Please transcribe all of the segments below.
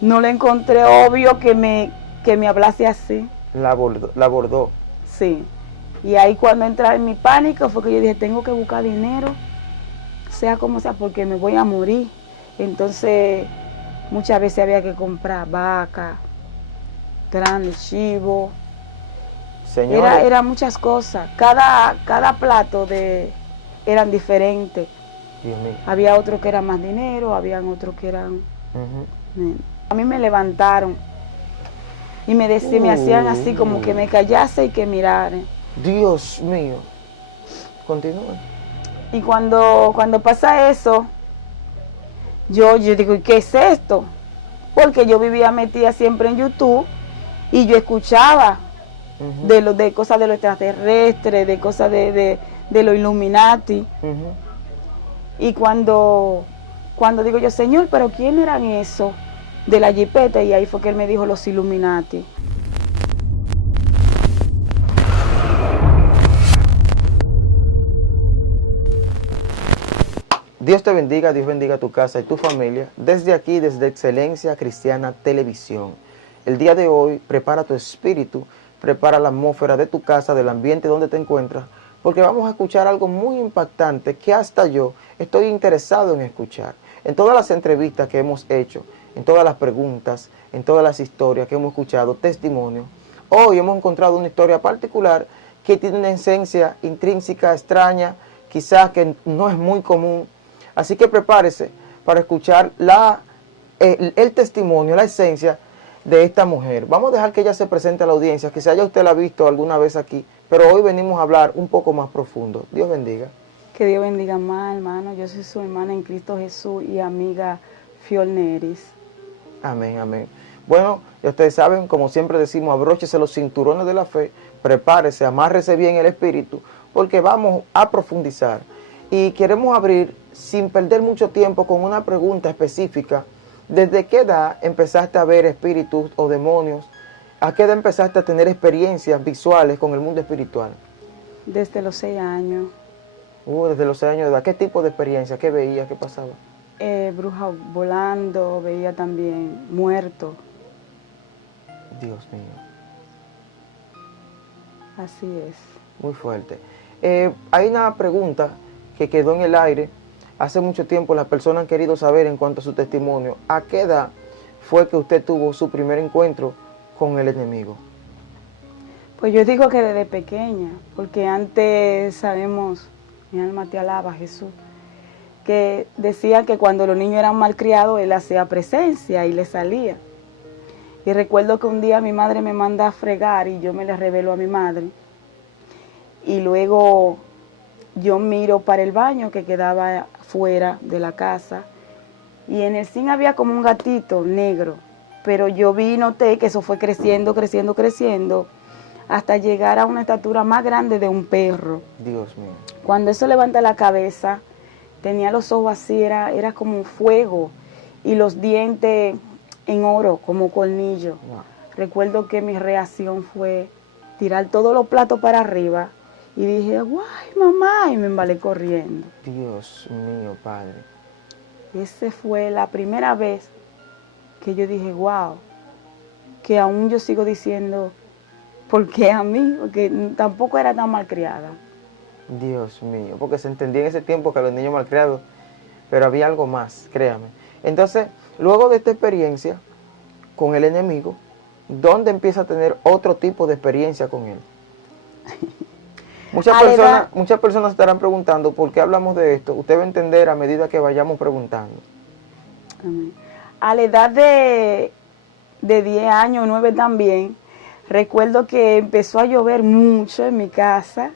No le encontré obvio que me hablase así. La abordó. Sí. Y ahí cuando entré en mi pánico fue que yo dije, tengo que buscar dinero, sea como sea, porque me voy a morir. Entonces, muchas veces había que comprar vaca, grande, chivo. Señores. Era muchas cosas. Cada plato eran diferentes. Dios mío. Había otros que eran más dinero, habían otros que eran menos. A mí me levantaron y me hacían así como que me callase y que mirara. Dios mío. Continúa. Y cuando pasa eso, yo digo, ¿y qué es esto? Porque yo vivía metida siempre en YouTube y yo escuchaba de cosas de lo extraterrestre, de cosas de lo Illuminati. Y cuando digo yo, Señor, ¿pero quién eran esos de la jipeta? Y ahí fue que él me dijo los Illuminati. Dios te bendiga, Dios bendiga tu casa y tu familia. Desde aquí, desde Excelencia Cristiana Televisión. El día de hoy, prepara tu espíritu, prepara la atmósfera de tu casa, del ambiente donde te encuentras, porque vamos a escuchar algo muy impactante que hasta yo estoy interesado en escuchar. En todas las entrevistas que hemos hecho, en todas las preguntas, en todas las historias que hemos escuchado, testimonios, hoy hemos encontrado una historia particular que tiene una esencia intrínseca, extraña, quizás que no es muy común. Así que prepárese para escuchar el testimonio, la esencia de esta mujer. Vamos a dejar que ella se presente a la audiencia, quizá ya usted la ha visto alguna vez aquí, pero hoy venimos a hablar un poco más profundo. Dios bendiga. Que Dios bendiga más, hermano. Yo soy su hermana en Cristo Jesús y amiga Fiol Neris. Amén, amén. Bueno, ya ustedes saben, como siempre decimos, abróchese los cinturones de la fe, prepárese, amárrese bien el espíritu, porque vamos a profundizar. Y queremos abrir, sin perder mucho tiempo, con una pregunta específica. ¿Desde qué edad empezaste a ver espíritus o demonios? ¿A qué edad empezaste a tener experiencias visuales con el mundo espiritual? Desde los 6 años. Desde los 6 años de edad. ¿Qué tipo de experiencia? ¿Qué veías? ¿Qué pasaba? Brujas volando, veía también muertos. Dios mío. Así es. Muy fuerte. Hay una pregunta que quedó en el aire. Hace mucho tiempo las personas han querido saber en cuanto a su testimonio. ¿A qué edad fue que usted tuvo su primer encuentro con el enemigo? Pues yo digo que desde pequeña, porque antes sabemos, mi alma te alaba, Jesús, que decían que cuando los niños eran malcriados, él hacía presencia y le salía. Y recuerdo que un día mi madre me manda a fregar y yo me le revelo a mi madre. Y luego yo miro para el baño que quedaba fuera de la casa y en el zinc había como un gatito negro, pero yo vi y noté que eso fue creciendo, creciendo, creciendo hasta llegar a una estatura más grande de un perro. Dios mío. Cuando eso levanta la cabeza, tenía los ojos así, era como fuego y los dientes en oro, como colmillo. Wow. Recuerdo que mi reacción fue tirar todos los platos para arriba y dije, guay, mamá, y me embalé corriendo. Dios mío, Padre. Esa fue la primera vez que yo dije, wow, que aún yo sigo diciendo, ¿por qué a mí? Porque tampoco era tan malcriada. Dios mío, porque se entendía en ese tiempo que los niños malcriados, pero había algo más, créame. Entonces, luego de esta experiencia con el enemigo, ¿dónde empieza a tener otro tipo de experiencia con él? Muchas personas estarán preguntando por qué hablamos de esto. Usted va a entender a medida que vayamos preguntando. A la edad de 10 años, 9 también, recuerdo que empezó a llover mucho en mi casa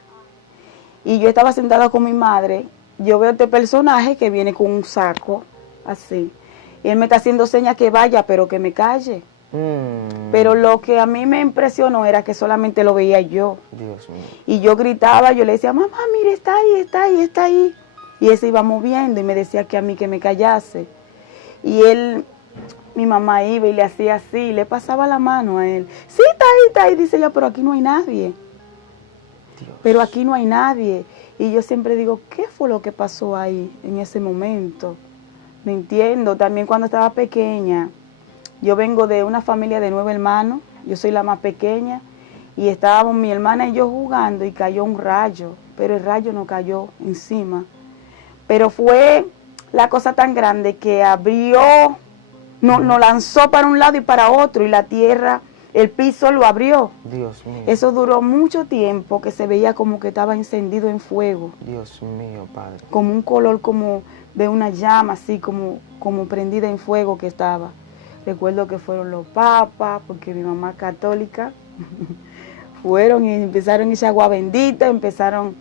y yo estaba sentada con mi madre. Yo veo este personaje que viene con un saco, así. Y él me está haciendo señas que vaya, pero que me calle. Pero lo que a mí me impresionó era que solamente lo veía yo. Dios mío. Y yo gritaba, yo le decía, mamá, mire, está ahí, está ahí, está ahí. Y él se iba moviendo y me decía que a mí que me callase. Y él, mi mamá iba y le hacía así, le pasaba la mano a él. Sí, está ahí, dice ella, pero aquí no hay nadie. Dios. Pero aquí no hay nadie. Y yo siempre digo, ¿qué fue lo que pasó ahí en ese momento? Me entiendo, también cuando estaba pequeña, Yo vengo de una familia de 9 hermanos, yo soy la más pequeña, y estábamos mi hermana y yo jugando y cayó un rayo, pero el rayo no cayó encima. Pero fue la cosa tan grande que abrió, nos lanzó para un lado y para otro, y la tierra, el piso lo abrió. Dios mío. Eso duró mucho tiempo, que se veía como que estaba encendido en fuego. Dios mío, Padre. Como un color como de una llama, así como prendida en fuego que estaba. Recuerdo que fueron los papas, porque mi mamá es católica, fueron y empezaron a echar agua bendita, empezaron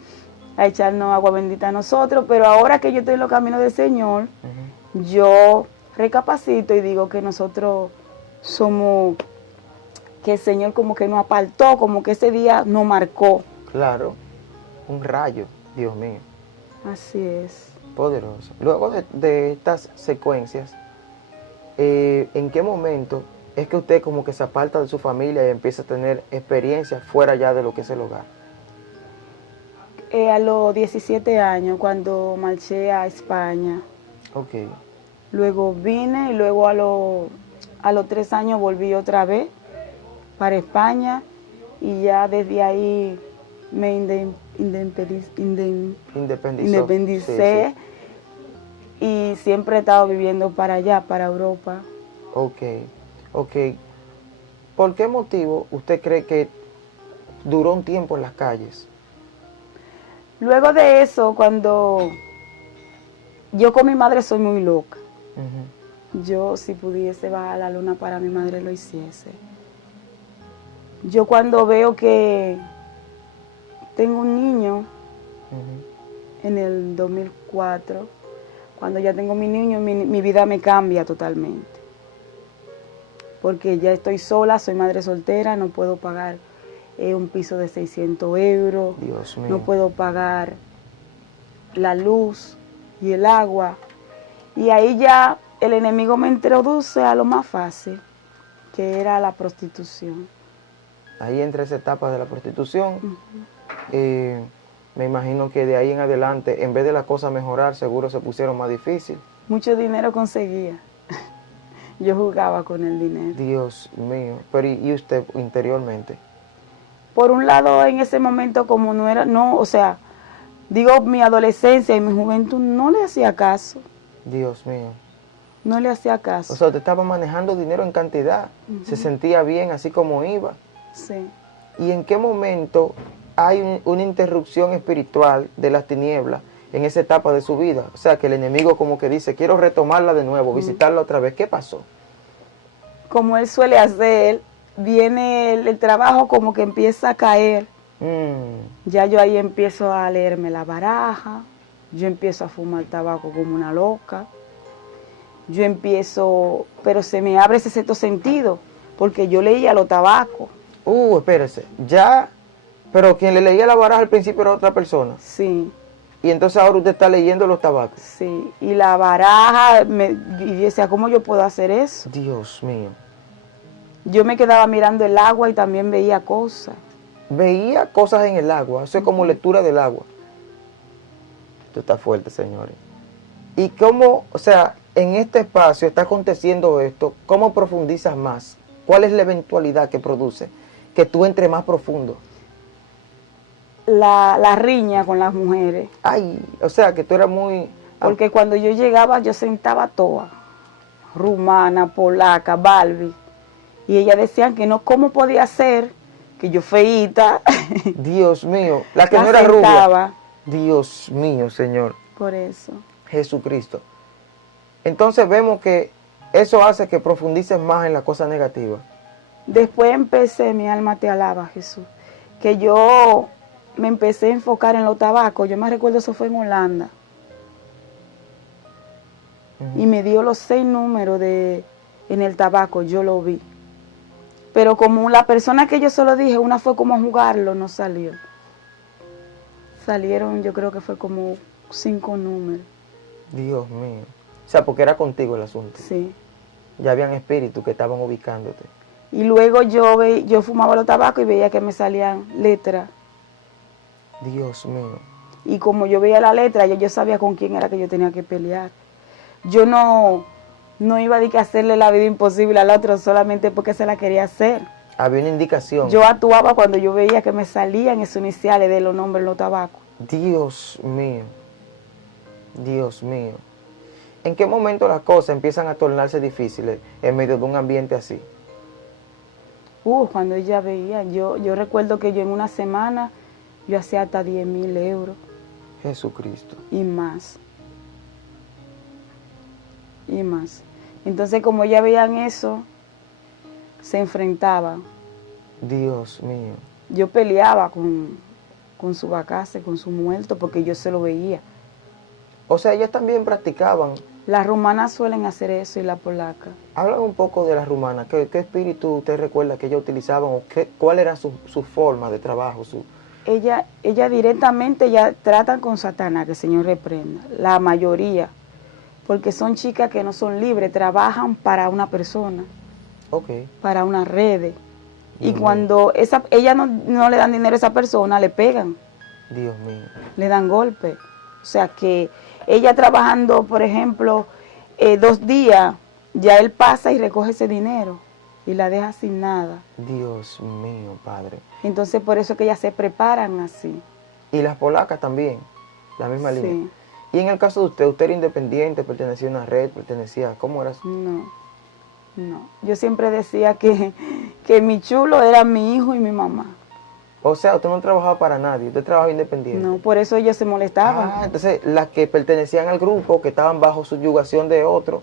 a echarnos agua bendita a nosotros, pero ahora que yo estoy en los caminos del Señor, yo recapacito y digo que nosotros somos, que el Señor como que nos apartó, como que ese día nos marcó. Claro, un rayo, Dios mío. Así es. Poderoso. Luego de estas secuencias, ¿en qué momento es que usted como que se aparta de su familia y empieza a tener experiencias fuera ya de lo que es el hogar? A los 17 años, cuando marché a España. Ok. Luego vine y luego a los 3 años volví otra vez para España y ya desde ahí me independicé. Sí, sí. Y siempre he estado viviendo para allá, para Europa. Ok, ok. ¿Por qué motivo usted cree que duró un tiempo en las calles? Luego de eso, cuando yo con mi madre soy muy loca. Yo si pudiese bajar la luna para mi madre lo hiciese. Yo cuando veo que tengo un niño, en el 2004, cuando ya tengo mi niño, mi vida me cambia totalmente. Porque ya estoy sola, soy madre soltera, no puedo pagar un piso de 600 euros. Dios mío. No puedo pagar la luz y el agua. Y ahí ya el enemigo me introduce a lo más fácil, que era la prostitución. Ahí entra esa etapa de la prostitución. Me imagino que de ahí en adelante, en vez de las cosas mejorar, seguro se pusieron más difícil. Mucho dinero conseguía. Yo jugaba con el dinero. Dios mío. Pero ¿y usted interiormente? Por un lado, en ese momento, como no era, o sea, digo, mi adolescencia y mi juventud no le hacía caso. Dios mío. No le hacía caso. O sea, usted estaba manejando dinero en cantidad. Se sentía bien así como iba. Sí. ¿Y en qué momento hay una interrupción espiritual de las tinieblas en esa etapa de su vida? O sea, que el enemigo como que dice, quiero retomarla de nuevo, visitarla otra vez. ¿Qué pasó? Como él suele hacer, viene el trabajo como que empieza a caer. Ya yo ahí empiezo a leerme la baraja, yo empiezo a fumar tabaco como una loca, yo empiezo, pero se me abre ese sexto sentido, porque yo leía los tabacos. Espérese, ya, pero quien le leía la baraja al principio era otra persona. Sí. Y entonces ahora usted está leyendo los tabacos. Sí, y la baraja, y decía, ¿cómo yo puedo hacer eso? Dios mío. Yo me quedaba mirando el agua y también veía cosas. Veía cosas en el agua, eso es como lectura del agua. Esto está fuerte, señores. ¿Y cómo, o sea, en este espacio está aconteciendo esto? ¿Cómo profundizas más? ¿Cuál es la eventualidad que produce? Que tú entres más profundo. La riña con las mujeres. Ay, o sea, que tú eras muy... Porque cuando yo llegaba, yo sentaba toda. Rumana, polaca, Barbie. Y ellas decían que no, ¿cómo podía ser? Que yo feíta. Dios mío, la que la no era sentaba. rubia. Dios mío, Señor. Por eso. Jesucristo. Entonces vemos que eso hace que profundices más en la cosa negativa. Después empecé, mi alma te alaba, Jesús, que yo me empecé a enfocar en los tabacos. Yo me recuerdo, eso fue en Holanda. Y me dio los 6 números en el tabaco, yo lo vi. Pero como la persona que yo solo dije, una fue como a jugarlo, no salió. Salieron, yo creo que fue como 5 números. Dios mío. O sea, porque era contigo el asunto. Sí. Ya habían espíritus que estaban ubicándote. Y luego yo fumaba los tabacos y veía que me salían letras. Dios mío. Y como yo veía la letra, yo sabía con quién era que yo tenía que pelear. Yo no No iba a hacerle la vida imposible al otro solamente porque se la quería hacer. Había una indicación. Yo actuaba cuando yo veía que me salían esos iniciales de los nombres en los tabacos. Dios mío. Dios mío. ¿En qué momento las cosas empiezan a tornarse difíciles en medio de un ambiente así? Cuando ella veía, yo recuerdo que yo en una semana, yo hacía hasta 10.000 euros. Jesucristo. Y más. Y más. Entonces, como ella veían eso, se enfrentaban. Dios mío. Yo peleaba con su bacase, con su muerto, porque yo se lo veía. O sea, ellas también practicaban. Las rumanas suelen hacer eso y la polaca. Habla un poco de las rumanas. ¿Qué espíritu usted recuerda que ellas utilizaban? O ¿cuál era su forma de trabajo? Ella directamente ya tratan con Satanás, que el Señor reprenda. La mayoría. Porque son chicas que no son libres, trabajan para una persona. Ok. Para una red. Y cuando ella no le dan dinero a esa persona, le pegan. Dios mío. Le dan golpe. O sea que ella trabajando, por ejemplo, 2 días, ya él pasa y recoge ese dinero y la deja sin nada. Dios mío, Padre. Entonces por eso que ellas se preparan así. Y las polacas también, la misma Sí. línea. Y en el caso de usted era independiente, pertenecía a una red, ¿cómo era? No. Yo siempre decía que mi chulo era mi hijo y mi mamá. O sea, usted no trabajaba para nadie, usted trabajaba independiente. No, por eso ellos se molestaban. Entonces las que pertenecían al grupo, que estaban bajo subyugación de otro,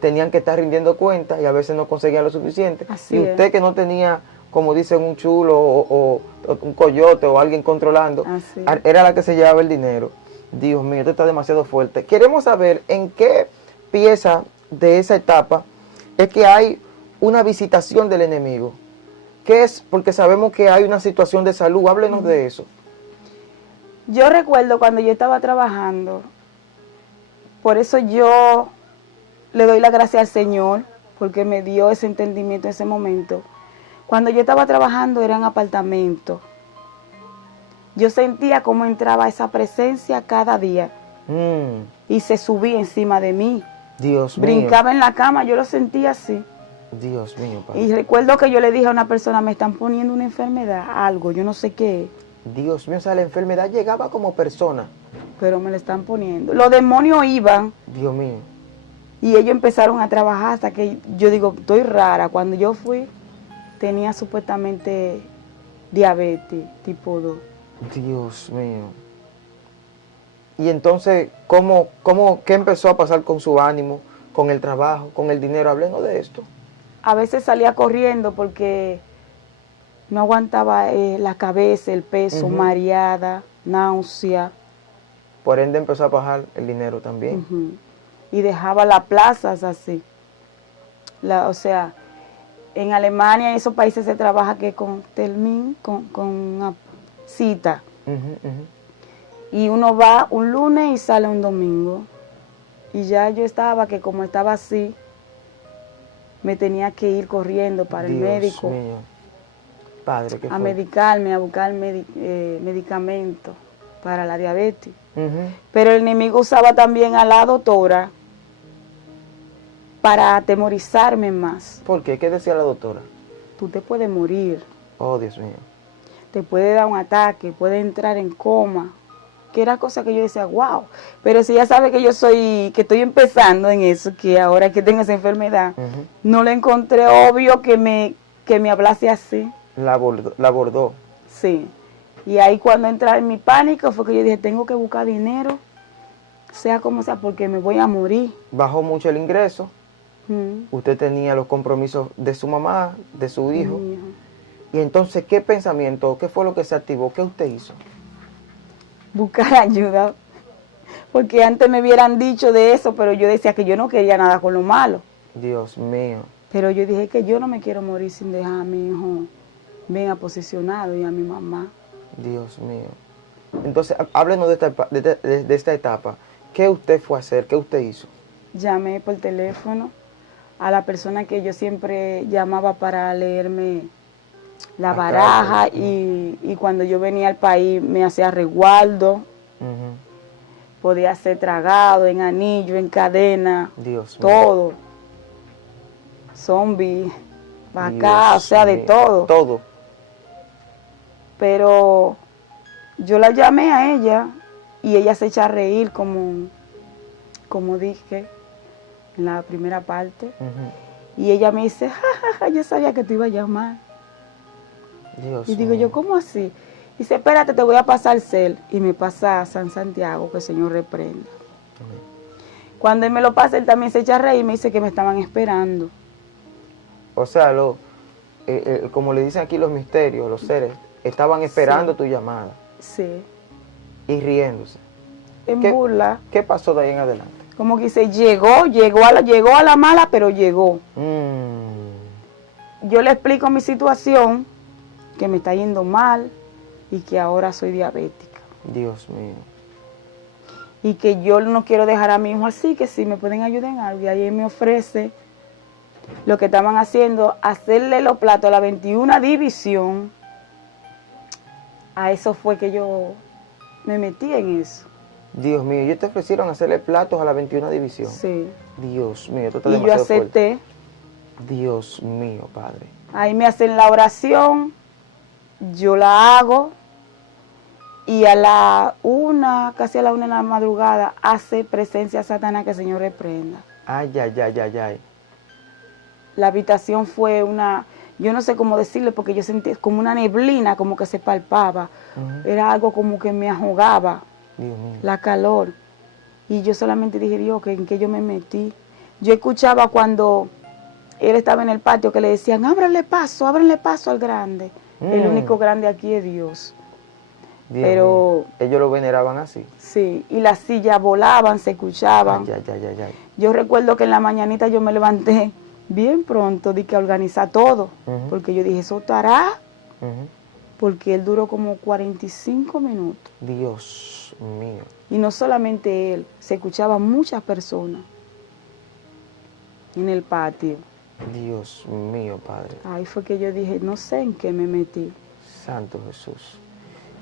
tenían que estar rindiendo cuentas y a veces no conseguían lo suficiente. Así y usted es. que no tenía, como dicen, un chulo o un coyote o alguien controlando, Así. era la que se llevaba el dinero. Dios mío, esto está demasiado fuerte. Queremos saber en qué pieza de esa etapa es que hay una visitación del enemigo. ¿Qué es? Porque sabemos que hay una situación de salud. Háblenos de eso. Yo recuerdo cuando yo estaba trabajando, por eso yo le doy la gracia al Señor, porque me dio ese entendimiento en ese momento. Cuando yo estaba trabajando eran apartamentos. Yo sentía cómo entraba esa presencia cada día y se subía encima de mí. Dios mío. Brincaba en la cama, yo lo sentía así. Dios mío, Padre. Y recuerdo que yo le dije a una persona, me están poniendo una enfermedad, algo, yo no sé qué es. Dios mío, o sea, la enfermedad llegaba como persona. Pero me la están poniendo. Los demonios iban Dios mío. y ellos empezaron a trabajar hasta que yo digo, estoy rara. Cuando yo fui, tenía supuestamente diabetes tipo 2. Dios mío. Y entonces, ¿qué empezó a pasar con su ánimo, con el trabajo, con el dinero? Háblenos de esto. A veces salía corriendo porque no aguantaba la cabeza, el peso, mareada, náusea. Por ende empezó a bajar el dinero también. Y dejaba las plazas así. O sea, en Alemania, en esos países se trabaja que con termin, con una cita. Y uno va un lunes y sale un domingo. Y ya yo estaba, que como estaba así, me tenía que ir corriendo para el médico. Dios mío. Padre, ¿qué a fue? medicarme, a buscar medicamentos para la diabetes. Pero el enemigo usaba también a la doctora para atemorizarme más. ¿Por qué? ¿Qué decía la doctora? Tú te puedes morir, Oh, Dios mío. te puede dar un ataque, puedes entrar en coma. Que era cosa que yo decía, wow. Pero si ella sabe que que estoy empezando en eso, que ahora que tengo esa enfermedad, no le encontré obvio que me hablase así. La abordó. Sí. Y ahí cuando entra en mi pánico fue que yo dije, tengo que buscar dinero, sea como sea, porque me voy a morir. Bajó mucho el ingreso. Usted tenía los compromisos de su mamá, de su hijo. Y entonces, ¿qué pensamiento, qué fue lo que se activó? ¿Qué usted hizo? Buscar ayuda. Porque antes me hubieran dicho de eso, pero yo decía que yo no quería nada con lo malo. Dios mío. Pero yo dije que yo no me quiero morir sin dejar a mi hijo bien posicionado y a mi mamá. Dios mío. Entonces, háblenos de esta etapa. ¿Qué usted fue a hacer? ¿Qué usted hizo? Llamé por teléfono a la persona que yo siempre llamaba para leerme la baraja y cuando yo venía al país me hacía resguardo. Podía ser tragado en anillo, en cadena, Dios mío. todo. zombies, vacas, o sea, de mío, todo. Todo. Pero yo la llamé a ella y ella se echa a reír como dije en la primera parte. Ujú. Y ella me dice, ja, ja, ja, yo sabía que te iba a llamar. Dios Y digo mío. yo, ¿cómo así? Dice, espérate, te voy a pasar el cel. Y me pasa a San Santiago, que el Señor reprenda. Amén. Cuando él me lo pasa, él también se echa a reír y me dice que me estaban esperando. O sea, como le dicen aquí los misterios, los seres, estaban esperando tu llamada Sí, y riéndose. en ¿Qué, burla. qué pasó de ahí en adelante? Como que dice, llegó a la mala, pero llegó. Yo le explico mi situación, que me está yendo mal y que ahora soy diabética. Dios mío. Y que yo no quiero dejar a mi hijo así, que si me pueden ayudar en algo. Y ahí él me ofrece lo que estaban haciendo, hacerle los platos a la 21 división. A eso fue que yo me metí en eso. Dios mío, ellos te ofrecieron hacerle platos a la 21 división. Sí. Dios mío, esto está Y yo demasiado acepté. fuerte. Dios mío, Padre. Ahí me hacen la oración, yo la hago. Y a la 1, casi a la 1 de la madrugada, hace presencia Satanás, que el Señor reprenda. Ay, ay, ay, ay, ay. La habitación fue yo no sé cómo decirle, porque yo sentí como una neblina, como que se palpaba. Ujú. Era algo como que me ahogaba, Dios mío. la calor. Y yo solamente dije, Dios, ¿en qué yo me metí? Yo escuchaba cuando él estaba en el patio que le decían, ábranle paso al grande. El único grande aquí es Dios. Dios Pero mío. Ellos lo veneraban así. sí, y las sillas volaban, se escuchaban. Ay, ay, ay, ay, ay. Yo recuerdo que en la mañanita yo me levanté bien pronto, di que a organizar todo, Ujú. porque yo dije, eso estará, Ujú. porque él duró como 45 minutos. Dios mío. Y no solamente él, se escuchaban muchas personas en el patio. Dios mío, Padre. Ahí fue que yo dije, no sé en qué me metí. Santo Jesús.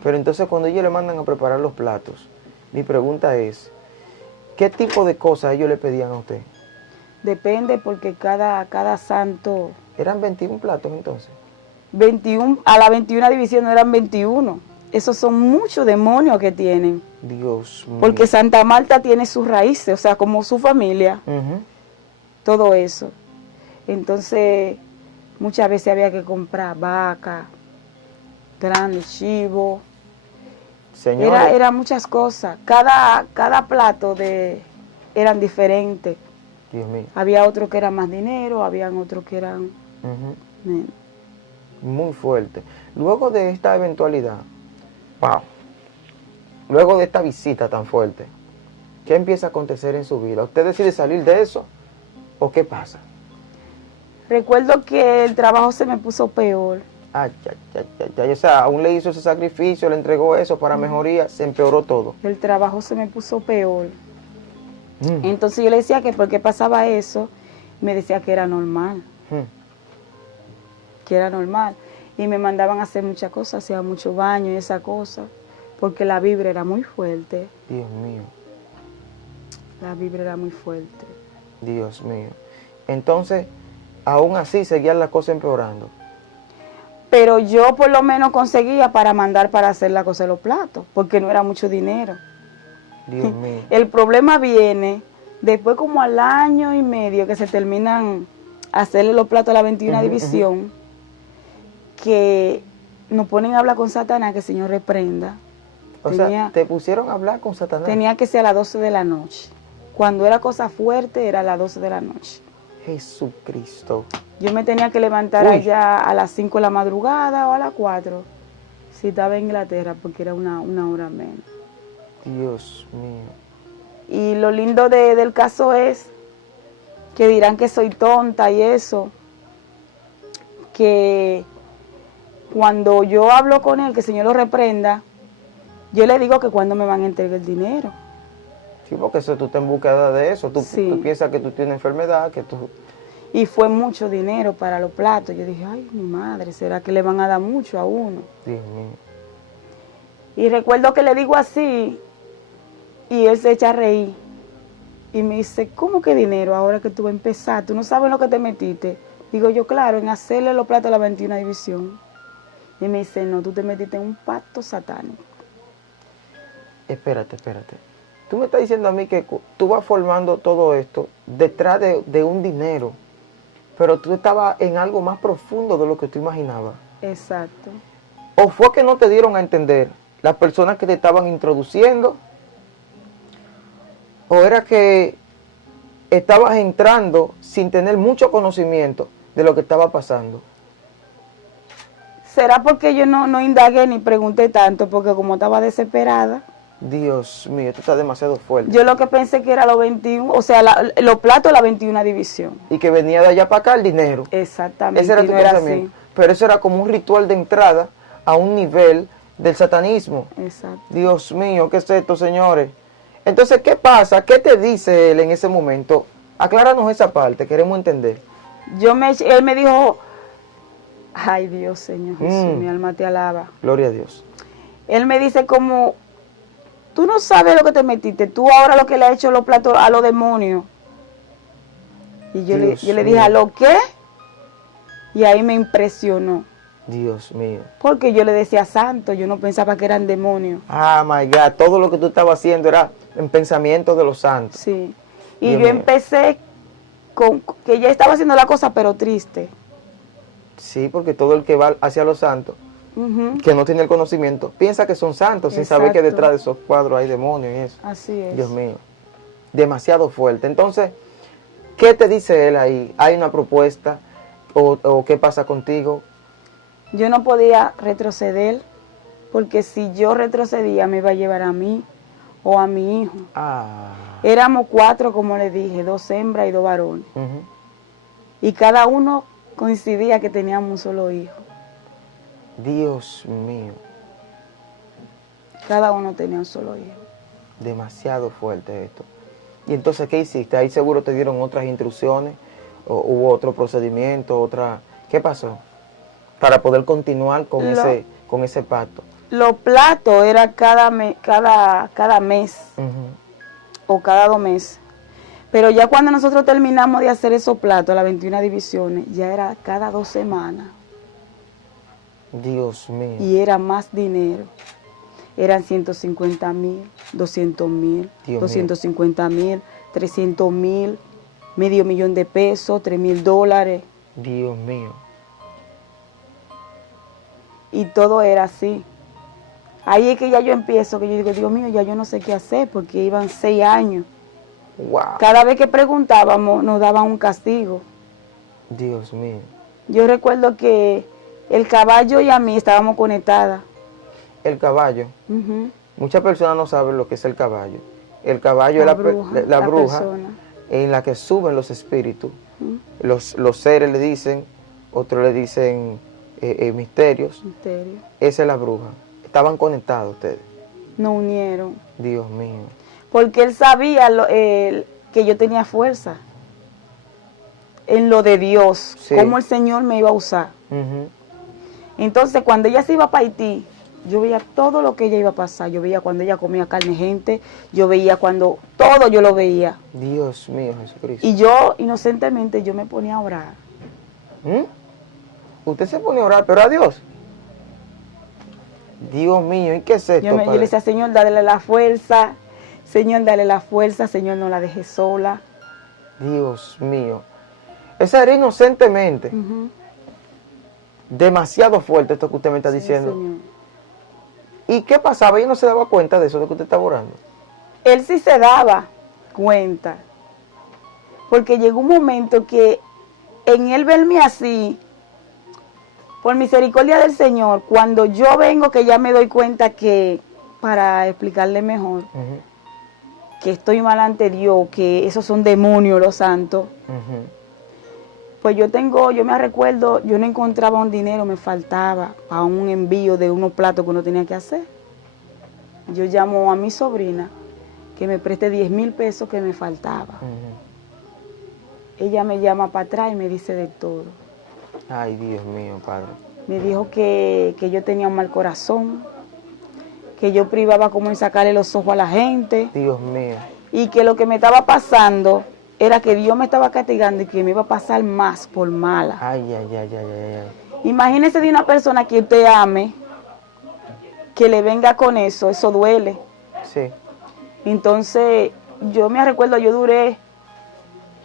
Pero entonces cuando ellos le mandan a preparar los platos, mi pregunta es, ¿qué tipo de cosas ellos le pedían a usted? Depende porque cada santo, ¿Eran 21 platos entonces? 21, a la 21 división no eran 21. Esos son muchos demonios que tienen. Dios mío. Porque Santa Marta tiene sus raíces, o sea, como su familia, Ujú. todo eso. Entonces, muchas veces había que comprar vaca, grandes chivo. Señores, Era muchas cosas. Cada plato eran diferentes. Dios mío. Había otros que eran más dinero, habían otros que eran Ujú. menos. Muy fuerte. Luego de esta eventualidad, wow, luego de esta visita tan fuerte, ¿qué empieza a acontecer en su vida? ¿Usted decide salir de eso o qué pasa? Recuerdo que el trabajo se me puso peor. Ay, ay, ay, ay, ay. O sea, aún le hizo ese sacrificio, le entregó eso para mejoría, se empeoró todo. El trabajo se me puso peor. Mm. Entonces yo le decía que por qué pasaba eso, me decía que era normal. Que era normal. Y me mandaban a hacer muchas cosas, hacía mucho baño y esa cosa, porque la vibra era muy fuerte. Dios mío, La vibra era muy fuerte. Dios mío. Entonces, aún así seguían las cosas empeorando. Pero yo por lo menos conseguía para mandar para hacer la cosa de los platos, porque no era mucho dinero. Dios mío. El problema viene después como al año y medio que se terminan hacerle los platos a la 21 Ujú, división, que nos ponen a hablar con Satanás, que el Señor reprenda. O sea, te pusieron a hablar con Satanás. Tenía que ser a las 12 de la noche. Cuando era cosa fuerte, era a las 12 de la noche. Jesucristo. Yo me tenía que levantar Uy. allá a las 5 de la madrugada o a las 4, si estaba en Inglaterra, porque era una hora menos. Dios mío. Y lo lindo del caso es que dirán que soy tonta y eso, que cuando yo hablo con él, que el Señor lo reprenda, yo le digo que cuando me van a entregar el dinero. Sí, porque eso, tú estás en búsqueda de eso. Tú piensas que tú tienes enfermedad, que tú... Y fue mucho dinero para los platos. Yo dije, ay, mi madre, ¿será que le van a dar mucho a uno? Dios mío. Y recuerdo que le digo así, y él se echa a reír. Y me dice, ¿cómo que dinero ahora que tú vas a empezar? Tú no sabes lo que te metiste. Digo yo, claro, en hacerle los platos a la 21 división. Y me dice, no, tú te metiste en un pacto satánico. Espérate. Tú me estás diciendo a mí que tú vas formando todo esto detrás de un dinero, pero tú estabas en algo más profundo de lo que tú imaginabas. Exacto. ¿O fue que no te dieron a entender las personas que te estaban introduciendo? ¿O era que estabas entrando sin tener mucho conocimiento de lo que estaba pasando? ¿Será porque yo no indagué ni pregunté tanto? Porque como estaba desesperada, Dios mío, esto está demasiado fuerte. yo lo que pensé que era los 21, o sea, los platos de la 21 división. Y que venía de allá para acá el dinero. Exactamente. Ese era y tu no era pensamiento. así. Pero eso era como un ritual de entrada a un nivel del satanismo. Exacto. Dios mío, ¿qué es esto, señores? Entonces, ¿qué pasa? ¿Qué te dice él en ese momento? Acláranos esa parte, queremos entender. Él me dijo, ay Dios, Señor Jesús, mi alma te alaba. Gloria a Dios. Él me dice como, tú no sabes lo que te metiste, tú ahora lo que le has hecho los platos a los demonios. Y yo le dije, ¿a lo qué? Y ahí me impresionó. Dios mío. Porque yo le decía santo, yo no pensaba que eran demonios. Ah, my God, todo lo que tú estabas haciendo era en pensamiento de los santos. Sí. Y Dios yo mío. empecé con que ya estaba haciendo la cosa, pero triste. Sí, porque todo el que va hacia los santos, que no tiene el conocimiento, piensa que son santos sin saber que detrás de esos cuadros hay demonios y eso. Así es. Dios mío. Demasiado fuerte. Entonces, ¿qué te dice él ahí? ¿Hay una propuesta? ¿O qué pasa contigo? Yo no podía retroceder, porque si yo retrocedía me iba a llevar a mí o a mi hijo. Ah. Éramos 4, como le dije, 2 hembras y 2 varones. Y cada uno coincidía que teníamos un solo hijo. Dios mío. Cada uno tenía un solo hijo. Demasiado fuerte esto. ¿Y entonces qué hiciste? Ahí seguro te dieron otras instrucciones, o hubo otro procedimiento, otra... ¿Qué pasó? Para poder continuar con ese pacto. Los platos era cada mes o cada 2 meses. Pero ya cuando nosotros terminamos de hacer esos platos, las 21 divisiones, ya era cada 2 semanas. Dios mío. Y era más dinero. Eran 150,000, 200,000, 250,000, 300,000, $500,000 de pesos, $3,000. Dios mío. Y todo era así. Ahí es que ya yo empiezo, que yo digo, Dios mío, ya yo no sé qué hacer, porque iban 6 años. Wow. Cada vez que preguntábamos, nos daban un castigo. Dios mío. Yo recuerdo que el caballo y a mí estábamos conectadas. El caballo. Muchas personas no saben lo que es el caballo. El caballo es la bruja en la que suben los espíritus. Los seres le dicen, otros le dicen misterios. Esa es la bruja. Estaban conectados ustedes. Nos unieron. Dios mío. Porque él sabía que yo tenía fuerza en lo de Dios, cómo el Señor me iba a usar. Entonces, cuando ella se iba para Haití, yo veía todo lo que ella iba a pasar. Yo veía cuando ella comía carne gente, yo veía cuando todo yo lo veía. Dios mío, Jesucristo. Y yo, inocentemente, yo me ponía a orar. Usted se pone a orar, pero a Dios. Dios mío, ¿y qué es esto? Yo le decía, Señor, dale la fuerza. Señor, dale la fuerza. Señor, no la dejes sola. Dios mío. Esa era inocentemente. Demasiado fuerte esto que usted me está diciendo. Señor. ¿Y qué pasaba? ¿Ella no se daba cuenta de eso, de que usted estaba orando? Él sí se daba cuenta. Porque llegó un momento que en él verme así, por misericordia del Señor, cuando yo vengo, que ya me doy cuenta que, para explicarle mejor, que estoy mal ante Dios, que esos son demonios los santos, pues yo me recuerdo, yo no encontraba un dinero, me faltaba para un envío de unos platos que uno tenía que hacer. Yo llamo a mi sobrina que me preste 10,000 pesos que me faltaba. Ella me llama para atrás y me dice de todo. Ay, Dios mío, Padre. Me dijo que yo tenía un mal corazón, que yo privaba como en sacarle los ojos a la gente. Dios mío. Y que lo que me estaba pasando era que Dios me estaba castigando y que me iba a pasar más por mala. Ay, ay, ay, ay, ay, ay. Imagínese de una persona que usted ame, que le venga con eso duele. Sí. Entonces, yo me recuerdo, yo duré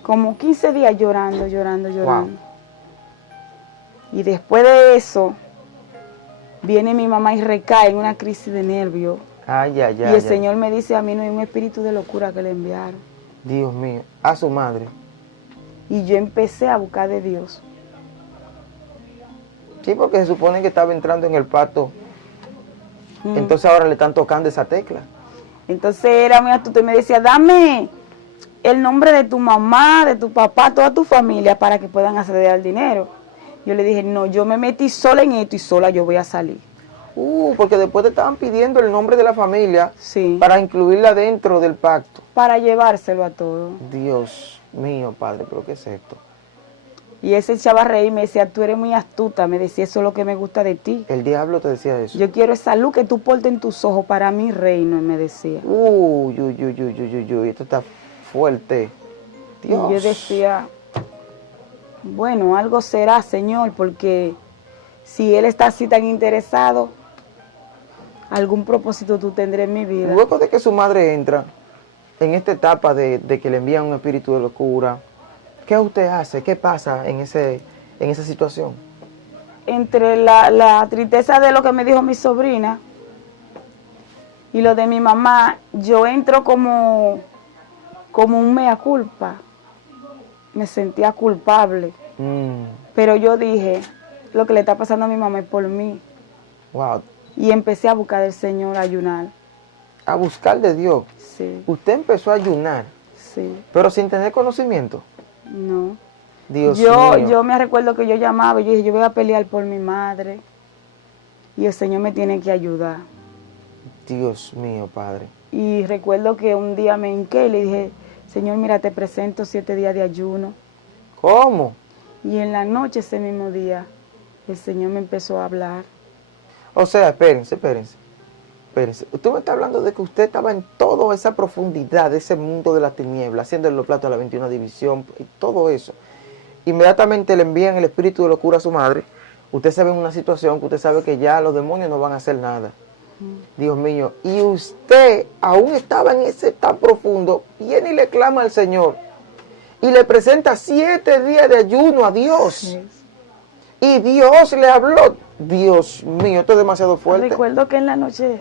como 15 días llorando. Wow. Y después de eso, viene mi mamá y recae en una crisis de nervios. Ay, ay, Y ay, el ay. Señor me dice, a mí no hay un espíritu de locura que le enviaron. Dios mío, a su madre. Y yo empecé a buscar de Dios. Sí, porque se supone que estaba entrando en el pacto. Entonces ahora le están tocando esa tecla. Entonces era muy astuto y me decía, dame el nombre de tu mamá, de tu papá, toda tu familia para que puedan acceder al dinero. Yo le dije, no, yo me metí sola en esto y sola yo voy a salir. Porque después te estaban pidiendo el nombre de la familia Sí. para incluirla dentro del pacto. Para llevárselo a todo. Dios mío, Padre, ¿pero qué es esto? Y ese echaba a reír y me decía, tú eres muy astuta. Me decía, eso es lo que me gusta de ti. El diablo te decía eso. Yo quiero esa luz que tú portes en tus ojos para mi reino, y me decía. Uy, uy, uy, uy, uy, uy, uy, esto está fuerte. Dios. Y yo decía, bueno, algo será, Señor, porque si Él está así tan interesado, algún propósito tú tendrás en mi vida. Luego de que su madre entra en esta etapa de que le envían un espíritu de locura, ¿qué usted hace? ¿Qué pasa en esa situación? Entre la tristeza de lo que me dijo mi sobrina y lo de mi mamá, yo entro como un mea culpa. Me sentía culpable. Pero yo dije, lo que le está pasando a mi mamá es por mí. Wow. Y empecé a buscar del Señor, a ayunar. A buscar de Dios. Sí, Usted empezó a ayunar, sí, pero sin tener conocimiento. no. Dios mío. Yo me recuerdo que yo llamaba y yo dije, yo voy a pelear por mi madre. Y el Señor me tiene que ayudar. Dios mío, Padre. Y recuerdo que un día me hinqué y le dije, Señor, mira, te presento 7 días de ayuno. ¿Cómo? Y en la noche, ese mismo día, el Señor me empezó a hablar. O sea, espérense. Usted me está hablando de que usted estaba en toda esa profundidad de ese mundo de la tiniebla, haciendo los platos de la 21 división y todo eso. Inmediatamente le envían el espíritu de locura a su madre. Usted se ve en una situación que usted sabe que ya los demonios no van a hacer nada. Dios mío. Y usted aún estaba en ese tan profundo, viene y le clama al Señor. Y le presenta 7 días de ayuno a Dios. Sí. Y Dios le habló. Dios mío, esto es demasiado fuerte. Recuerdo que en la noche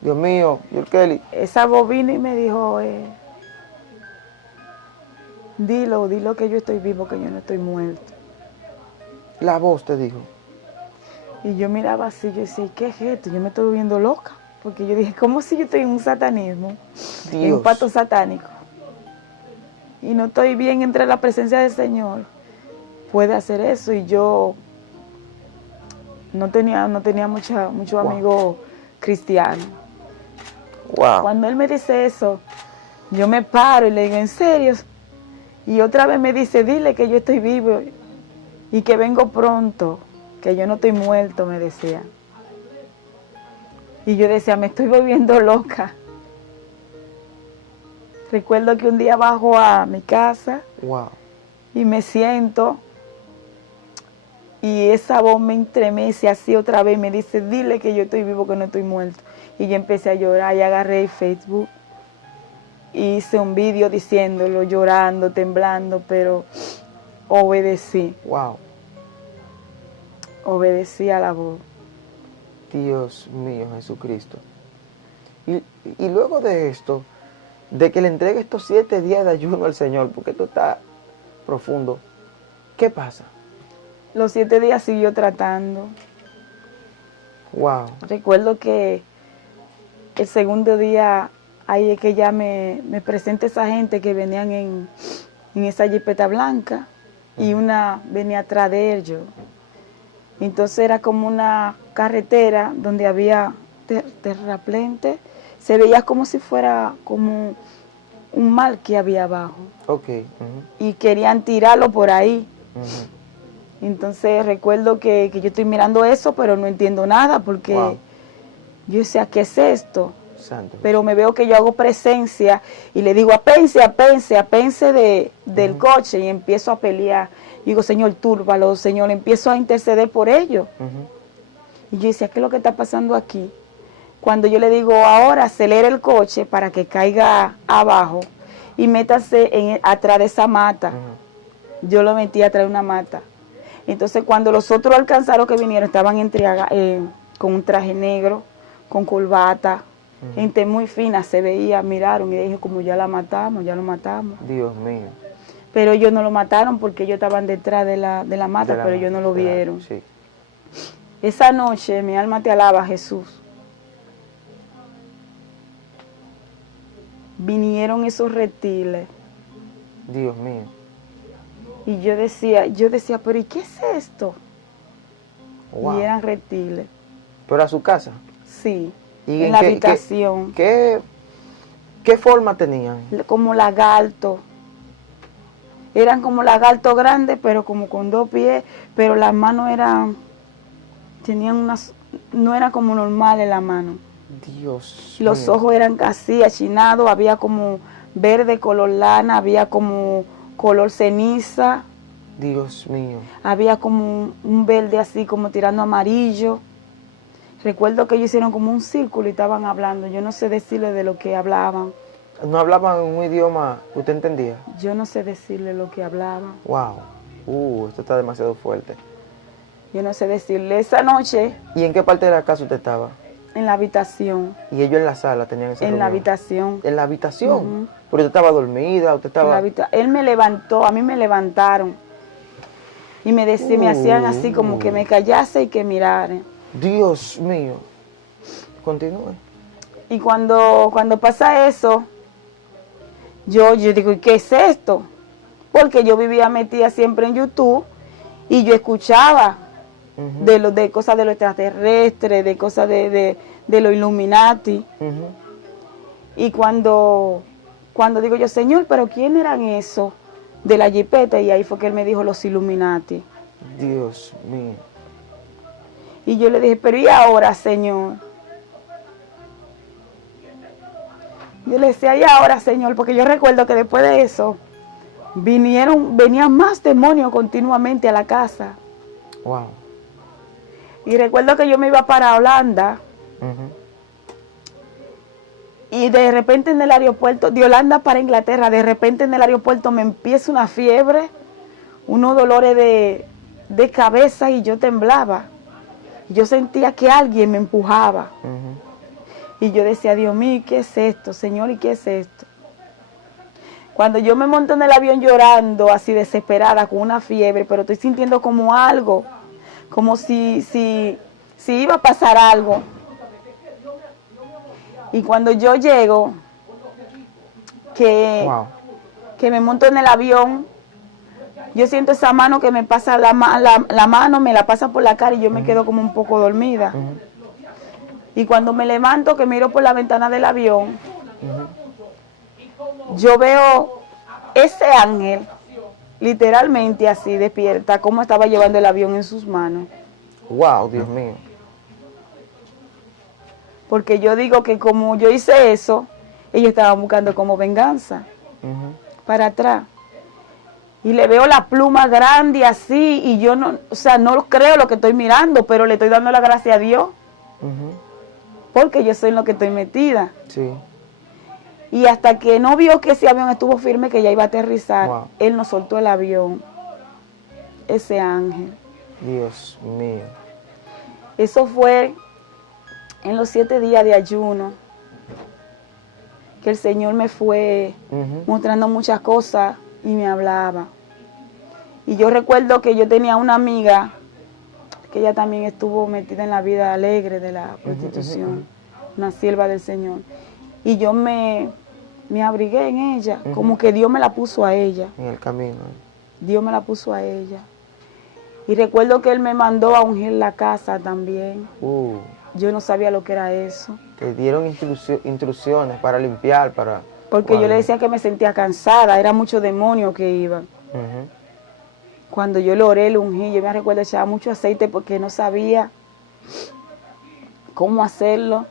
Dios mío, Kelly. esa bobina y me dijo, dilo que yo estoy vivo, que yo no estoy muerto. La voz te dijo. Y yo miraba así, yo decía, ¿qué es esto? Yo me estoy volviendo loca. Porque yo dije, ¿cómo si yo estoy en un satanismo? Dios. En un pacto satánico. Y no estoy bien entre la presencia del Señor. Puede hacer eso. Y yo no tenía muchos amigos cristianos. Wow. Cuando él me dice eso, yo me paro y le digo, ¿en serio? Y otra vez me dice, dile que yo estoy vivo y que vengo pronto, que yo no estoy muerto, me decía. Y yo decía, me estoy volviendo loca. Recuerdo que un día bajo a mi casa Wow. y me siento y esa voz me entremece así otra vez, me dice, dile que yo estoy vivo, que no estoy muerto. Y yo empecé a llorar y agarré el Facebook. Hice un vídeo diciéndolo, llorando, temblando, pero obedecí. Wow. Obedecí a la voz. Dios mío, Jesucristo. Y luego de esto, de que le entregue estos 7 días de ayuno al Señor, porque esto está profundo, ¿qué pasa? Los 7 días siguió tratando. Wow. Recuerdo que el segundo día, ahí es que ya me presenta esa gente que venían en esa jipeta blanca y una venía atrás de ellos. Entonces era como una carretera donde había terraplente. Se veía como si fuera como un mar que había abajo. Ok. Y querían tirarlo por ahí. Uh-huh. Entonces recuerdo que yo estoy mirando eso, pero no entiendo nada porque Wow. yo decía, ¿qué es esto? Santo. Pero me veo que yo hago presencia y le digo, apense, apense, apense del coche, y empiezo a pelear. Y digo, Señor, túrbalo, Señor, empiezo a interceder por ellos. Y yo decía, ¿qué es lo que está pasando aquí? Cuando yo le digo, ahora acelere el coche para que caiga abajo y métase atrás de esa mata. Yo lo metí atrás de una mata. Entonces cuando los otros alcanzaron que vinieron, estaban con un traje negro, con corbata, gente muy fina, se veía, miraron y dije, como ya la matamos, ya lo matamos. Dios mío. Pero ellos no lo mataron porque ellos estaban detrás de la mata, pero ellos no lo claro, vieron. sí. Esa noche mi alma te alaba, Jesús. Vinieron esos reptiles. Dios mío. Y yo decía, pero ¿y qué es esto? Wow. Y eran reptiles. ¿Pero a su casa? Sí, ¿Y en la habitación. ¿Qué forma tenían? Como lagarto. Eran como lagarto grandes, pero como con 2 pies, pero las manos no era como normales la mano. Dios Los mío. ojos eran así, achinados, había como verde color lana, había como color ceniza, Dios mío. había como un verde así como tirando amarillo. Recuerdo que ellos hicieron como un círculo y estaban hablando. Yo no sé decirle de lo que hablaban. ¿No hablaban un idioma que usted entendía? Yo no sé decirle lo que hablaban. Wow. Esto está demasiado fuerte. Yo no sé decirle. Esa noche, ¿Y en qué parte de la casa usted estaba? en la habitación. ¿Y ellos en la sala tenían esa reunión? En la habitación. ¿En la habitación? Pero usted estaba dormida, usted estaba... Él me levantó, a mí me levantaron. Y me hacían así como que me callase y que mirara. Dios mío. Continúe. Y cuando pasa eso, yo digo, ¿y qué es esto? Porque yo vivía metida siempre en YouTube y yo escuchaba de cosas de lo extraterrestre, de cosas de lo Illuminati. Y cuando digo yo, Señor, ¿pero quién eran esos de la jipeta? Y ahí fue que él me dijo, los Illuminati. Dios mío. Y yo le dije, pero ¿y ahora, Señor? Yo le decía, ¿y ahora, Señor? Porque yo recuerdo que después de eso, venían más demonios continuamente a la casa. Wow. Y recuerdo que yo me iba para Holanda. Y de repente en el aeropuerto, de Holanda para Inglaterra, de repente en el aeropuerto me empieza una fiebre, unos dolores de cabeza y yo temblaba. Yo sentía que alguien me empujaba. Y yo decía, Dios mío, ¿qué es esto, Señor? ¿Y qué es esto? Cuando yo me monto en el avión llorando, así desesperada, con una fiebre, pero estoy sintiendo como algo, como si iba a pasar algo. Y cuando yo llego, que me monto en el avión, yo siento esa mano que me pasa la mano, me la pasa por la cara y yo me quedo como un poco dormida. Y cuando me levanto, que miro por la ventana del avión, yo veo ese ángel, literalmente así, despierta, como estaba llevando el avión en sus manos. Wow, Dios mío. Porque yo digo que como yo hice eso, ellos estaban buscando como venganza, para atrás. Y le veo la pluma grande así, y yo no creo lo que estoy mirando, pero le estoy dando la gracia a Dios. Porque yo soy en lo que estoy metida. Sí. Y hasta que no vio que ese avión estuvo firme, que ya iba a aterrizar, él nos soltó el avión. Ese ángel. Dios mío. Eso fue en los 7 días de ayuno, que el Señor me fue mostrando muchas cosas y me hablaba. Y yo recuerdo que yo tenía una amiga que ella también estuvo metida en la vida alegre de la prostitución, una sierva del Señor. Y yo me abrigué en ella, como que Dios me la puso a ella. En el camino. Dios me la puso a ella. Y recuerdo que Él me mandó a ungir la casa también. Yo no sabía lo que era eso. Te dieron instrucciones para limpiar, para... Porque yo le decía que me sentía cansada, era mucho demonio que iban. Cuando yo lo oré, lo ungí, yo me recuerdo echaba mucho aceite porque no sabía cómo hacerlo.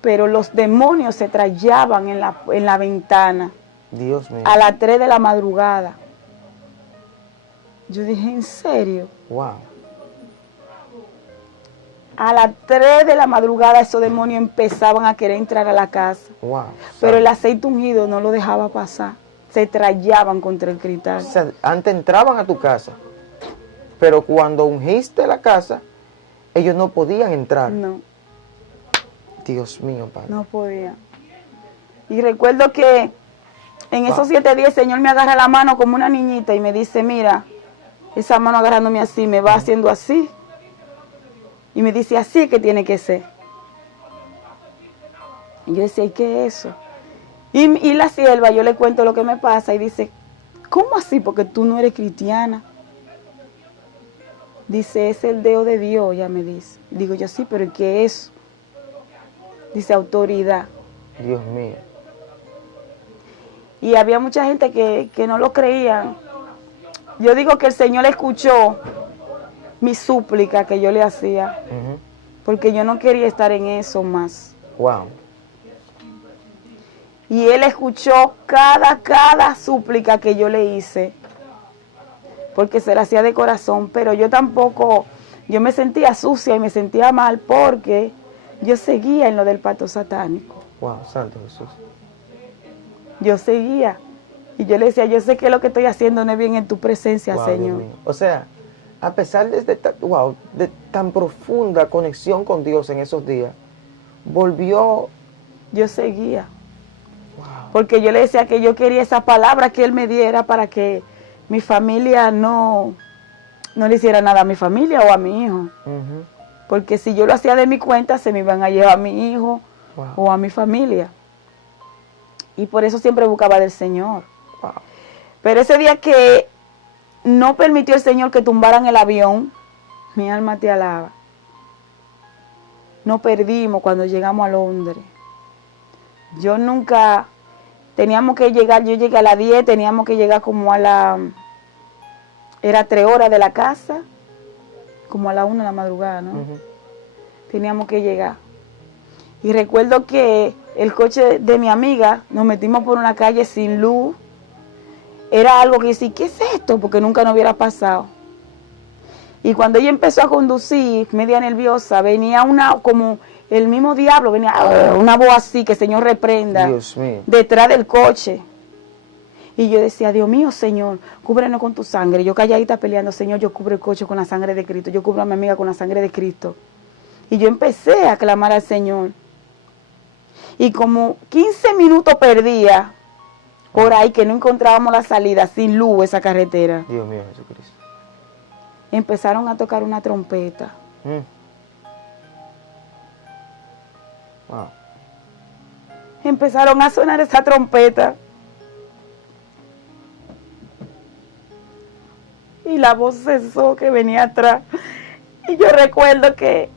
pero los demonios se trallaban en la ventana Dios mío. a las 3 de la madrugada. Yo dije, ¿en serio? Wow. A las 3 de la madrugada esos demonios empezaban a querer entrar a la casa. Wow. Pero el aceite ungido no lo dejaba pasar. Se trallaban contra el cristal. O sea, antes entraban a tu casa, pero cuando ungiste la casa, ellos no podían entrar. No, Dios mío, Padre. no podía. Y recuerdo que en Wow. esos 7 días el Señor me agarra la mano como una niñita y me dice, mira, esa mano agarrándome así, me va haciendo así. Y me dice, así es que tiene que ser. Y yo decía, ¿y qué es eso? Y la sierva, yo le cuento lo que me pasa y dice, ¿cómo así? Porque tú no eres cristiana. Dice, es el dedo de Dios, ya me dice. Digo yo, sí, pero ¿qué es eso? Dice, autoridad. Dios mío. Y había mucha gente que no lo creían. Yo digo que el Señor escuchó mi súplica que yo le hacía, Ujú. porque yo no quería estar en eso más. Wow. Y Él escuchó cada súplica que yo le hice, porque se la hacía de corazón, pero yo tampoco, yo me sentía sucia y me sentía mal porque yo seguía en lo del pacto satánico. Wow, Santo Jesús. Yo seguía. Y yo le decía, yo sé que lo que estoy haciendo no es bien en tu presencia, Wow, Dios Señor. mío. O sea, a pesar de tan profunda conexión con Dios en esos días, volvió. Yo seguía. Wow. Porque yo le decía que yo quería esa palabra que Él me diera para que mi familia no le hiciera nada a mi familia o a mi hijo. Ujú. Porque si yo lo hacía de mi cuenta, se me iban a llevar a mi hijo Wow. o a mi familia. Y por eso siempre buscaba del Señor. Wow. Pero ese día que no permitió el Señor que tumbaran el avión, mi alma te alaba. Nos perdimos cuando llegamos a Londres. Yo nunca, teníamos que llegar, yo llegué a las 10, teníamos que llegar como era 3 horas de la casa, como a la 1 de la madrugada, ¿no? Ujú. Teníamos que llegar. Y recuerdo que el coche de mi amiga, nos metimos por una calle sin luz. Era algo que decía, ¿qué es esto? Porque nunca nos hubiera pasado. Y cuando ella empezó a conducir, media nerviosa, venía como el mismo diablo, venía una voz así, que el Señor reprenda, Dios mío. detrás del coche. Y yo decía, Dios mío, Señor, cúbrenos con tu sangre. Yo calladita peleando, Señor, yo cubro el coche con la sangre de Cristo. Yo cubro a mi amiga con la sangre de Cristo. Y yo empecé a clamar al Señor. Y como 15 minutos perdía por ahí, que no encontrábamos la salida, sin luz, esa carretera. Dios mío, Jesucristo. Empezaron a tocar una trompeta. Mm. Wow. Empezaron a sonar esa trompeta. Y la voz cesó que venía atrás. Y yo recuerdo que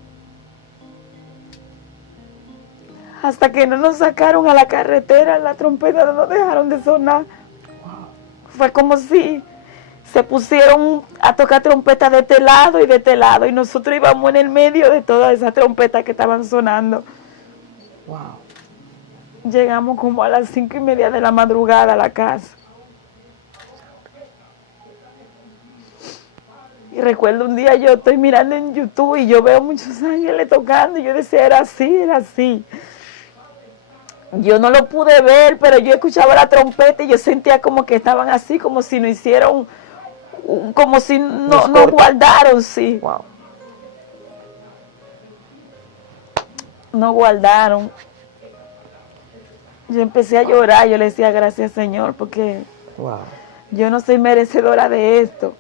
hasta que no nos sacaron a la carretera, la trompeta no nos dejaron de sonar. Fue como si se pusieron a tocar trompeta de este lado y de este lado. Y nosotros íbamos en el medio de todas esas trompetas que estaban sonando. Wow. Llegamos como a las 5:30 de la madrugada a la casa. Y recuerdo un día yo estoy mirando en YouTube y yo veo muchos ángeles tocando. Y yo decía, era así, era así. Yo no lo pude ver, pero yo escuchaba la trompeta y yo sentía como que estaban así, como si no hicieron, como si no guardaron, sí. Wow. No guardaron. Yo empecé a llorar, yo le decía gracias Señor, porque Wow. yo no soy merecedora de esto.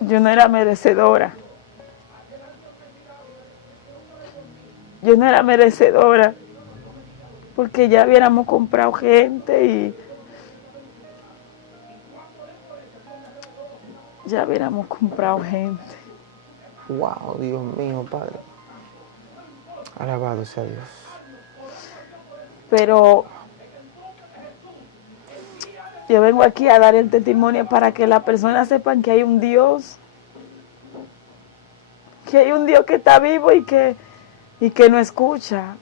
Yo no era merecedora. Yo no era merecedora. Porque ya hubiéramos comprado gente y ya hubiéramos comprado gente. Wow, Dios mío, Padre. Alabado sea Dios. Pero yo vengo aquí a dar el testimonio para que las personas sepan que hay un Dios. Que hay un Dios que está vivo y que no escucha.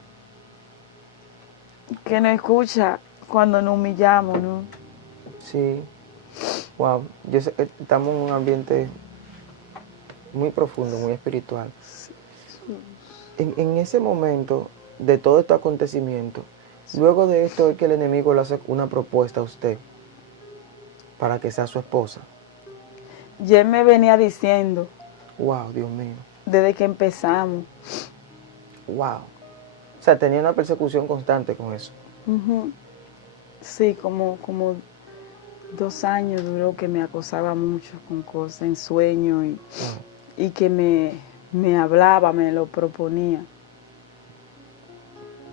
que nos escucha cuando nos humillamos, ¿no? Sí. Wow. Yo sé que estamos en un ambiente muy profundo, muy espiritual. En ese momento de todo este acontecimiento, luego de esto es que el enemigo le hace una propuesta a usted para que sea su esposa. Y él me venía diciendo, Wow, Dios mío. desde que empezamos. Wow. O sea, tenía una persecución constante con eso. Ujú. Sí, como 2 años duró que me acosaba mucho con cosas en sueño y que me hablaba, me lo proponía.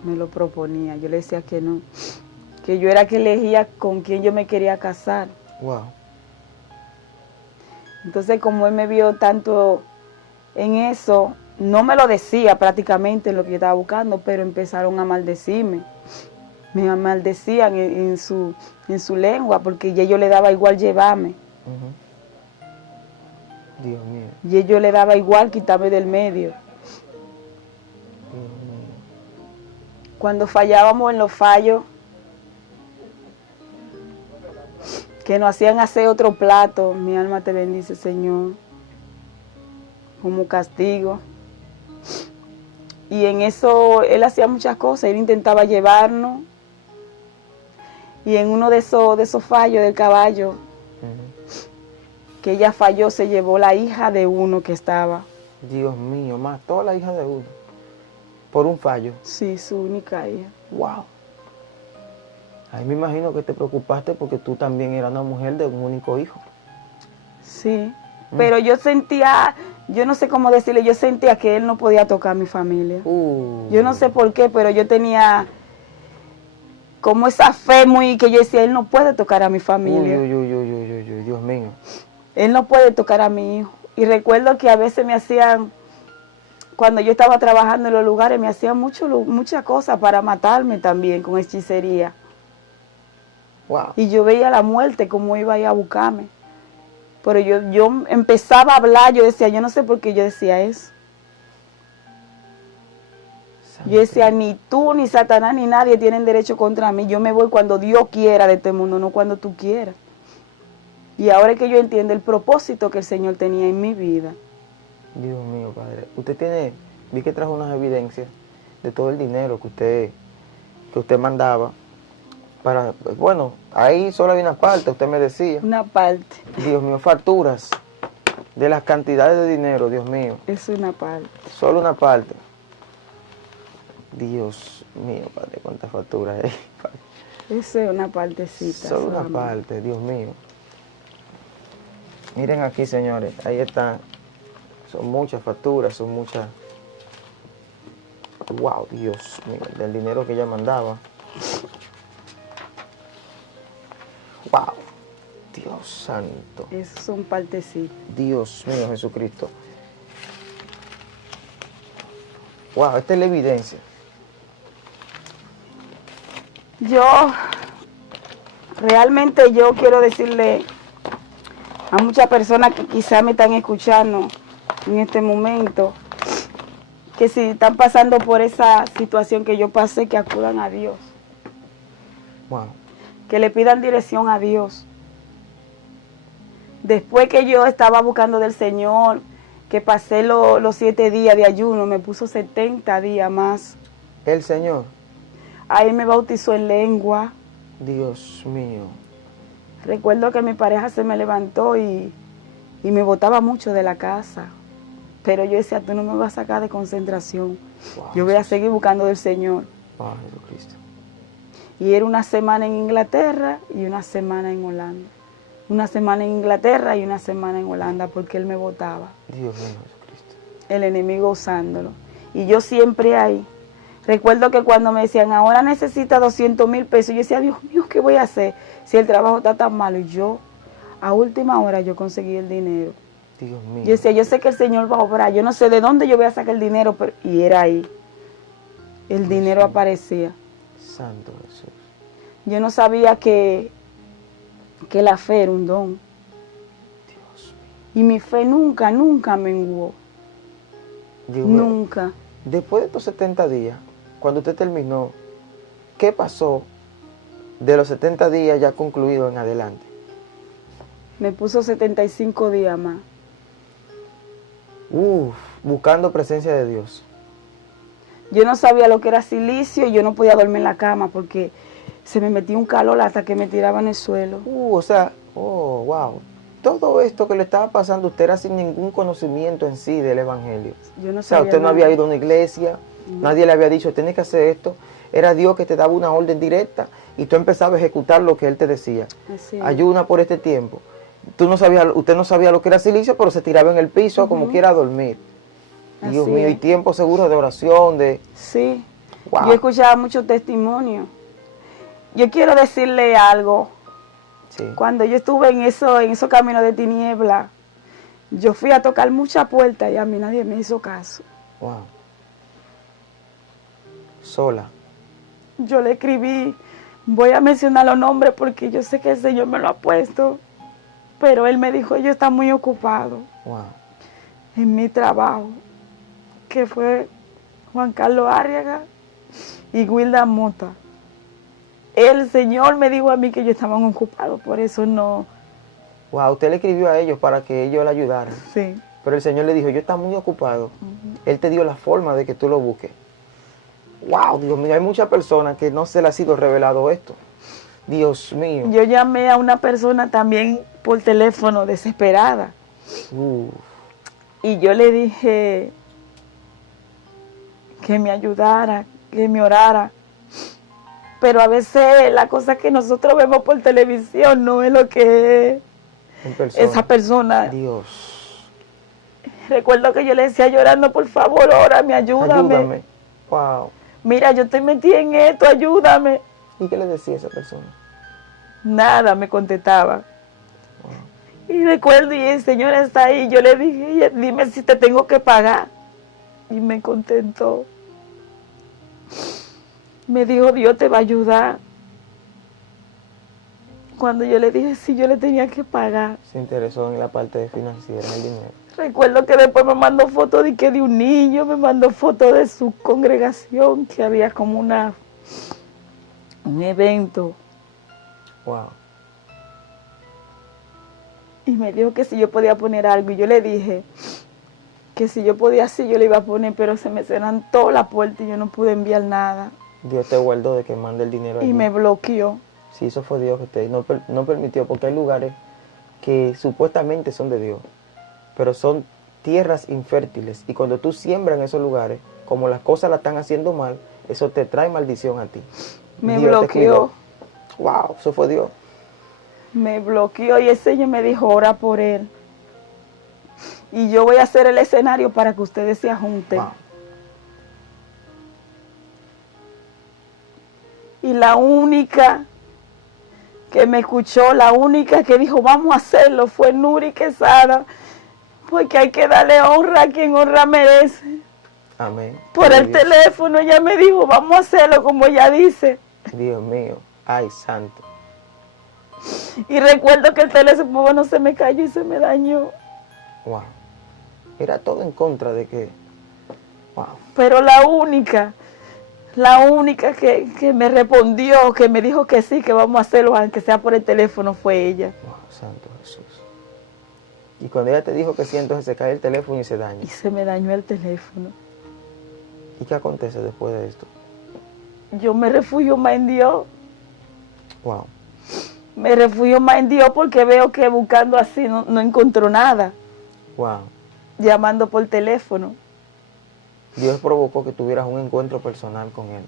Me lo proponía. Yo le decía que no, que yo era que elegía con quién yo me quería casar. Wow. Entonces, como él me vio tanto en eso, no me lo decía prácticamente en lo que yo estaba buscando, pero empezaron a maldecirme. Me maldecían en su lengua, porque ya yo le daba igual llevarme. Dios mío. Y ellos le daba igual quitarme del medio. Dios mío. Cuando fallábamos en los fallos, que nos hacían hacer otro plato, mi alma te bendice, Señor, como castigo. Y en eso él hacía muchas cosas, él intentaba llevarnos. Y en uno de esos fallos del caballo, que ella falló, se llevó la hija de uno que estaba. Dios mío, mató a la hija de uno por un fallo. Sí, su única hija. Wow. Ahí me imagino que te preocupaste porque tú también eras una mujer de un único hijo. Sí, pero yo sentía, yo no sé cómo decirle, yo sentía que él no podía tocar a mi familia. Yo no sé por qué, pero yo tenía como esa fe muy que yo decía, él no puede tocar a mi familia. Uy, Dios mío. Él no puede tocar a mi hijo. Y recuerdo que a veces me hacían, cuando yo estaba trabajando en los lugares, me hacían muchas cosas para matarme también con hechicería. Wow. Y yo veía la muerte como iba a ir a buscarme. Pero yo empezaba a hablar, yo decía, yo no sé por qué yo decía eso. Yo decía, ni tú, ni Satanás, ni nadie tienen derecho contra mí. Yo me voy cuando Dios quiera de este mundo, no cuando tú quieras. Y ahora es que yo entiendo el propósito que el Señor tenía en mi vida. Dios mío, Padre. Usted tiene, vi que trajo unas evidencias de todo el dinero que usted mandaba para, bueno, ahí solo había una parte, usted me decía. Una parte. Dios mío, facturas de las cantidades de dinero, Dios mío. Es una parte. Solo una parte. Dios mío, Padre, cuántas facturas hay. Esa es una partecita. Solo una parte, Dios mío. Miren aquí, señores, ahí están. Son muchas facturas, son muchas. Wow, Dios mío, del dinero que ella mandaba. Wow, Dios santo. Esas son partecitas. Dios mío, Jesucristo. Wow, esta es la evidencia. Realmente yo quiero decirle a muchas personas que quizás me están escuchando en este momento, que si están pasando por esa situación que yo pasé, que acudan a Dios. Wow. Que le pidan dirección a Dios. Después que yo estaba buscando del Señor, que pasé los 7 días de ayuno, me puso 70 días más. El Señor. Ahí me bautizó en lengua. Dios mío. Recuerdo que mi pareja se me levantó y me botaba mucho de la casa. Pero yo decía, tú no me vas a sacar de concentración. Wow, yo voy a seguir buscando del Señor. Wow, Jesucristo. Y era una semana en Inglaterra y una semana en Holanda. Una semana en Inglaterra y una semana en Holanda porque él me botaba. Dios mío, Jesucristo. El enemigo usándolo. Y yo siempre ahí. Recuerdo que cuando me decían, ahora necesita 200,000 pesos, yo decía, Dios mío, ¿qué voy a hacer si el trabajo está tan malo? Y yo, a última hora, yo conseguí el dinero. Dios mío. Yo decía, yo sé que el Señor va a obrar, yo no sé de dónde yo voy a sacar el dinero, pero... y era ahí. El dinero aparecía. Santo Jesús. Yo no sabía que la fe era un don. Dios mío. Y mi fe nunca menguó. Dios mío. Nunca. Después de estos 70 días, cuando usted terminó, ¿qué pasó de los 70 días ya concluidos en adelante? Me puso 75 días más. Buscando presencia de Dios. Yo no sabía lo que era silicio y yo no podía dormir en la cama porque se me metía un calor hasta que me tiraba en el suelo. Wow. Todo esto que le estaba pasando, usted era sin ningún conocimiento en sí del Evangelio. Yo no O sea, sabía usted no nada. había ido a una iglesia, nadie le había dicho, tienes que hacer esto. Era Dios que te daba una orden directa y tú empezabas a ejecutar lo que Él te decía. Así es. Ayuna por este tiempo. Usted no sabía lo que era silicio, pero se tiraba en el piso como quiera a dormir. Dios Así mío, es. y tiempo seguro de oración, Sí, Wow. yo escuchaba muchos testimonios. Yo quiero decirle algo. Sí. Cuando yo estuve en esos caminos de tiniebla, yo fui a tocar muchas puertas y a mí nadie me hizo caso. Wow. Sola. Yo le escribí, voy a mencionar los nombres porque yo sé que el Señor me lo ha puesto, pero Él me dijo, yo está muy ocupado Wow. en mi trabajo, que fue Juan Carlos Arriaga y Wilda Mota. El Señor me dijo a mí que ellos estaban ocupados, por eso no. Wow, usted le escribió a ellos para que ellos le ayudaran. Sí. Pero el Señor le dijo, yo estoy muy ocupado. Él te dio la forma de que tú lo busques. Wow, Dios mío, hay muchas personas que no se les ha sido revelado esto. Dios mío. Yo llamé a una persona también por teléfono desesperada y yo le dije que me ayudara, que me orara. Pero a veces la cosa que nosotros vemos por televisión no es lo que es En persona. esa persona. Dios. Recuerdo que yo le decía llorando, por favor, órame, ayúdame. Ayúdame. Wow. Mira, yo estoy metida en esto, ayúdame. ¿Y qué le decía esa persona? Nada, me contestaba. Y recuerdo, y el Señor está ahí. Yo le dije, dime si te tengo que pagar. Y me contentó. Me dijo, Dios te va a ayudar. Cuando yo le dije, sí, yo le tenía que pagar. Se interesó en la parte financiera, en el dinero. Recuerdo que después me mandó fotos de un niño, me mandó fotos de su congregación, que había como un evento. Wow. Y me dijo que si yo podía poner algo. Y yo le dije que si yo podía, sí, yo le iba a poner, pero se me cerraron todas las puertas y yo no pude enviar nada. Dios te guardó de que mande el dinero allí. Y me bloqueó. Sí, eso fue Dios que usted no permitió, porque hay lugares que supuestamente son de Dios, pero son tierras infértiles. Y cuando tú siembras en esos lugares, como las cosas la están haciendo mal, eso te trae maldición a ti. Me Dios te bloqueó. cuidó. Wow, eso fue Dios. Me bloqueó y el Señor me dijo, ora por él. Y yo voy a hacer el escenario para que ustedes se junten. Wow. Y la única que me escuchó, la única que dijo, vamos a hacerlo, fue Nuri Quesada. Porque hay que darle honra a quien honra merece. Amén. Por Gloria el a Dios. teléfono ella me dijo, vamos a hacerlo como ella dice. Dios mío, ay santo. Y recuerdo que el teléfono se me cayó y se me dañó. Wow. Era todo en contra de que. Wow. Pero la única que me respondió, que me dijo que sí, que vamos a hacerlo, aunque sea por el teléfono, fue ella. Wow, santo Jesús. Y cuando ella te dijo que sí, entonces se cae el teléfono y se daña. Y se me dañó el teléfono. ¿Y qué acontece después de esto? Yo me refugio más en Dios. Wow. Me refugio más en Dios porque veo que buscando así no encontró nada. Wow. Llamando por teléfono. Dios provocó que tuvieras un encuentro personal con Él.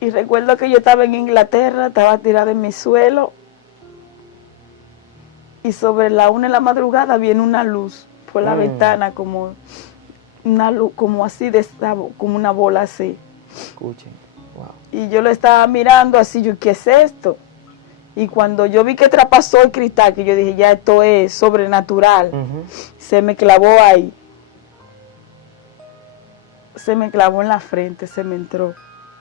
Y recuerdo que yo estaba en Inglaterra, estaba tirada en mi suelo. Y sobre la 1 de la madrugada viene una luz por la ventana, como una luz, como así, como una bola así. Escuchen. Wow. Y yo lo estaba mirando así, yo, ¿qué es esto? Y cuando yo vi que traspasó el cristal, que yo dije, ya esto es sobrenatural, se me clavó ahí. Se me clavó en la frente, se me entró.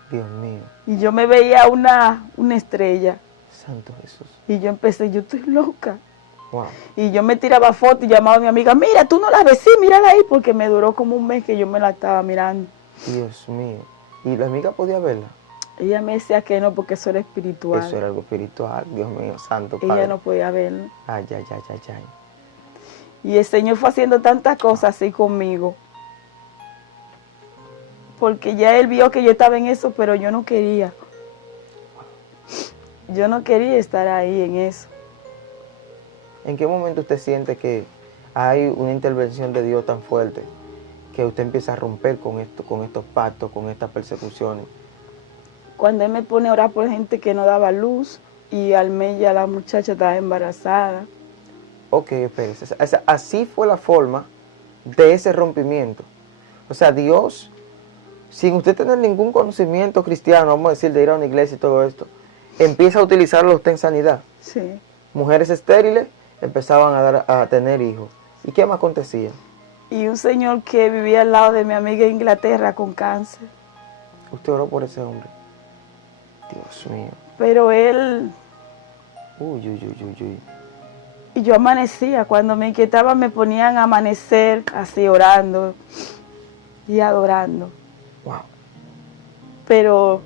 Dios mío. Y yo me veía una estrella. Santo Jesús. Y yo empecé, yo estoy loca. Wow. Y yo me tiraba fotos y llamaba a mi amiga, mira, tú no la ves, sí, mírala ahí, porque me duró como un mes que yo me la estaba mirando. Dios mío. ¿Y la amiga podía verla? Ella me decía que no, porque eso era espiritual. Eso era algo espiritual, Dios mío, santo Ella Padre. no podía verlo. Ay, ay, ay, ay, ay. Y el Señor fue haciendo tantas cosas así conmigo. Porque ya Él vio que yo estaba en eso, pero yo no quería. Yo no quería estar ahí en eso. ¿En qué momento usted siente que hay una intervención de Dios tan fuerte que usted empieza a romper con esto, con estos pactos, con estas persecuciones? Cuando Él me pone a orar por gente que no daba luz y al mes ya la muchacha estaba embarazada. Ok, espérese. O sea, así fue la forma de ese rompimiento. O sea, Dios, sin usted tener ningún conocimiento cristiano, vamos a decir, de ir a una iglesia y todo esto, empieza a utilizarlo usted en sanidad. Sí. Mujeres estériles empezaban a tener hijos. ¿Y qué más acontecía? Y un señor que vivía al lado de mi amiga en Inglaterra con cáncer. Usted oró por ese hombre. Dios mío. Pero él, Uy, uy, uy, uy, uy. y yo amanecía, cuando me inquietaba me ponían a amanecer así orando y adorando. Wow. Pero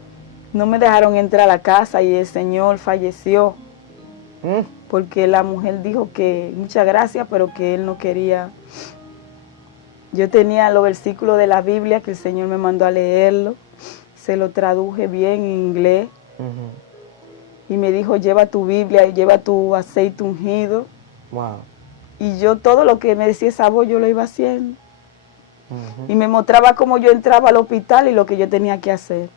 no me dejaron entrar a la casa y el señor falleció. Porque la mujer dijo que muchas gracias, pero que él no quería. Yo tenía los versículos de la Biblia que el Señor me mandó a leerlo. Se lo traduje bien en inglés. Y me dijo, lleva tu Biblia y lleva tu aceite ungido. Wow. Y yo todo lo que me decía esa voz, yo lo iba haciendo. Y me mostraba cómo yo entraba al hospital y lo que yo tenía que hacer.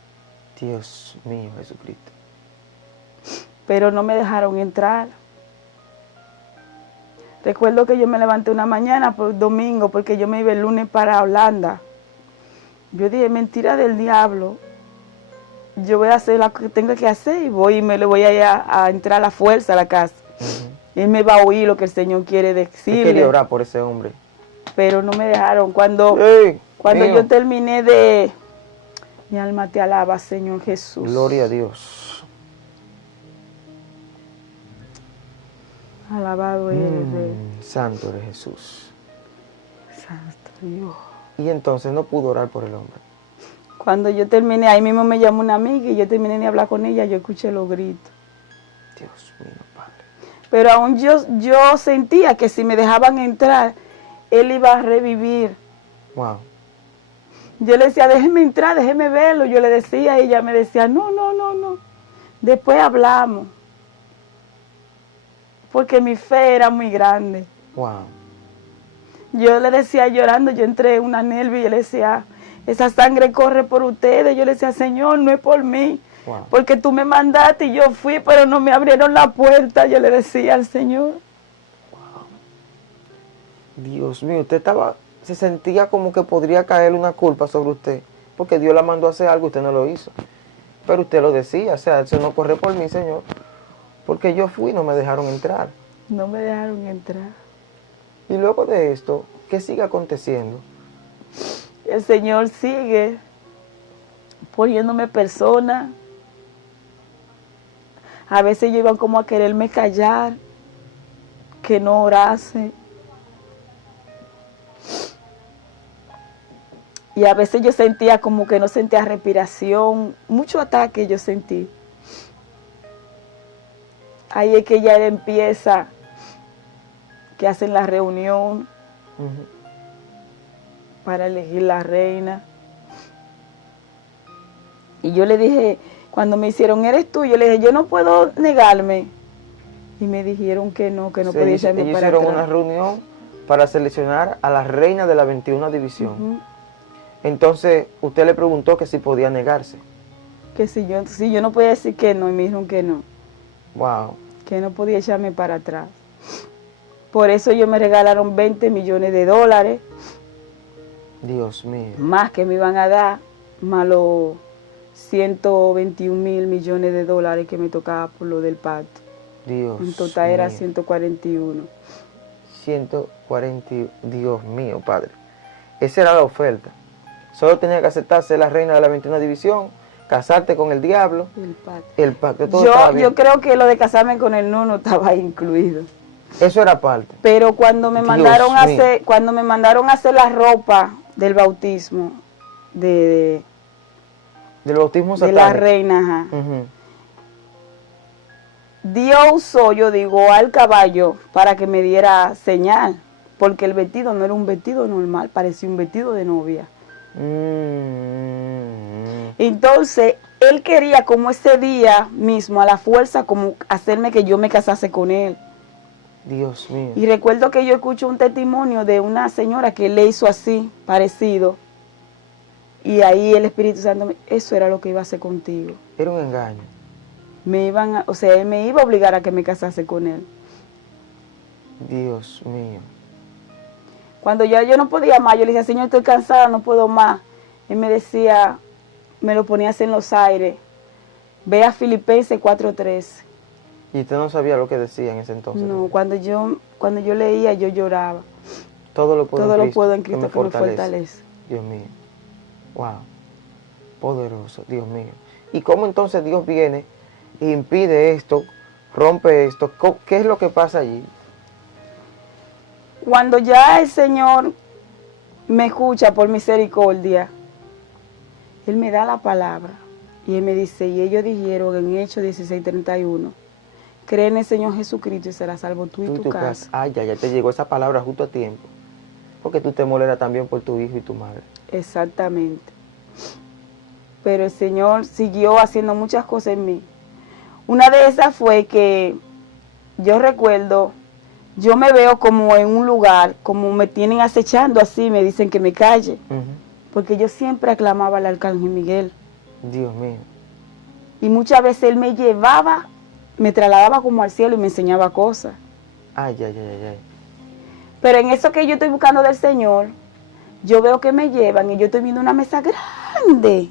Dios mío, Jesucristo. Pero no me dejaron entrar. Recuerdo que yo me levanté una mañana por domingo porque yo me iba el lunes para Holanda. Yo dije, mentira del diablo. Yo voy a hacer lo que tengo que hacer y voy y me le voy a entrar a la fuerza a la casa. Y él me va a oír lo que el Señor quiere decirle. Yo quería orar por ese hombre. Pero no me dejaron. Cuando yo terminé de... Mi alma te alaba, Señor Jesús. Gloria a Dios. Alabado eres, Rey. Santo eres Jesús. Santo Dios. Y entonces no pudo orar por el hombre. Cuando yo terminé, ahí mismo me llamó una amiga y yo terminé de hablar con ella, yo escuché los gritos. Dios mío, Padre. Pero aún yo sentía que si me dejaban entrar, él iba a revivir. Wow. Yo le decía, déjeme entrar, déjeme verlo. Yo le decía y ella me decía, no, no, no, no. Después hablamos. Porque mi fe era muy grande. Wow. Yo le decía llorando, yo entré en una nervio y yo le decía, esa sangre corre por ustedes. Yo le decía, Señor, no es por mí. Wow. Porque tú me mandaste y yo fui, pero no me abrieron la puerta. Yo le decía al Señor. Wow. Dios mío, usted se sentía como que podría caer una culpa sobre usted. Porque Dios la mandó a hacer algo, usted no lo hizo. Pero usted lo decía, o sea, eso no corre por mí, Señor. Porque yo fui y no me dejaron entrar. No me dejaron entrar. Y luego de esto, ¿qué sigue aconteciendo? El Señor sigue poniéndome personas. A veces yo iba como a quererme callar, que no orase. Y a veces yo sentía como que no sentía respiración, mucho ataque yo sentí. Ahí es que ya él empieza, que hacen la reunión para elegir la reina. Y yo le dije, cuando me hicieron, ¿eres tú? Yo le dije, yo no puedo negarme. Y me dijeron que no podía echarme para atrás. Hicieron una reunión para seleccionar a la reina de la 21 división. Entonces, usted le preguntó que si podía negarse. Que si yo no podía decir que no, y me dijeron que no. Wow. Que no podía echarme para atrás. Por eso ellos me regalaron 20 millones de dólares. Dios mío. Más que me iban a dar, más los 121 mil millones de dólares que me tocaba por lo del pacto. Dios en total mío. era 141. 140, Dios mío, Padre. Esa era la oferta. Solo tenía que aceptar ser la reina de la 21 división, casarte con el diablo. El pacto. Todo estaba bien. Yo creo que lo de casarme con el no estaba incluido. Eso era parte. Pero cuando me mandaron a hacer la ropa del bautismo, de Del bautismo de la satánico. reina, ajá. Ujú. Dios usó, yo digo, al caballo para que me diera señal, porque el vestido no era un vestido normal, parecía un vestido de novia. Entonces, él quería como ese día mismo, a la fuerza, como hacerme que yo me casase con él. Dios mío. Y recuerdo que yo escucho un testimonio de una señora que le hizo así, parecido. Y ahí el Espíritu Santo, eso era lo que iba a hacer contigo. Era un engaño. O sea, él me iba a obligar a que me casase con él. Dios mío. Cuando ya yo no podía más, yo le decía, Señor, estoy cansada, no puedo más. Él me decía, me lo ponía así en los aires. Ve a Filipenses 4:13. Y usted no sabía lo que decía en ese entonces. No, cuando yo leía, yo lloraba. Todo lo puedo en Cristo que me fortalece. Dios mío. Wow. Poderoso, Dios mío. ¿Y cómo entonces Dios viene e impide esto, rompe esto? ¿Qué es lo que pasa allí? Cuando ya el Señor me escucha por misericordia, Él me da la palabra y Él me dice, y ellos dijeron en Hechos 16:31, cree en el Señor Jesucristo y serás salvo tú y tu casa. Ay, ya te llegó esa palabra justo a tiempo. Porque tú te moleras también por tu hijo y tu madre. Exactamente. Pero el Señor siguió haciendo muchas cosas en mí. Una de esas fue que yo recuerdo, yo me veo como en un lugar, como me tienen acechando así, me dicen que me calle. Porque yo siempre aclamaba al Arcángel Miguel. Dios mío. Y muchas veces él me llevaba, me trasladaba como al cielo y me enseñaba cosas. Ay. Pero en eso que yo estoy buscando del Señor, yo veo que me llevan y yo estoy viendo una mesa grande,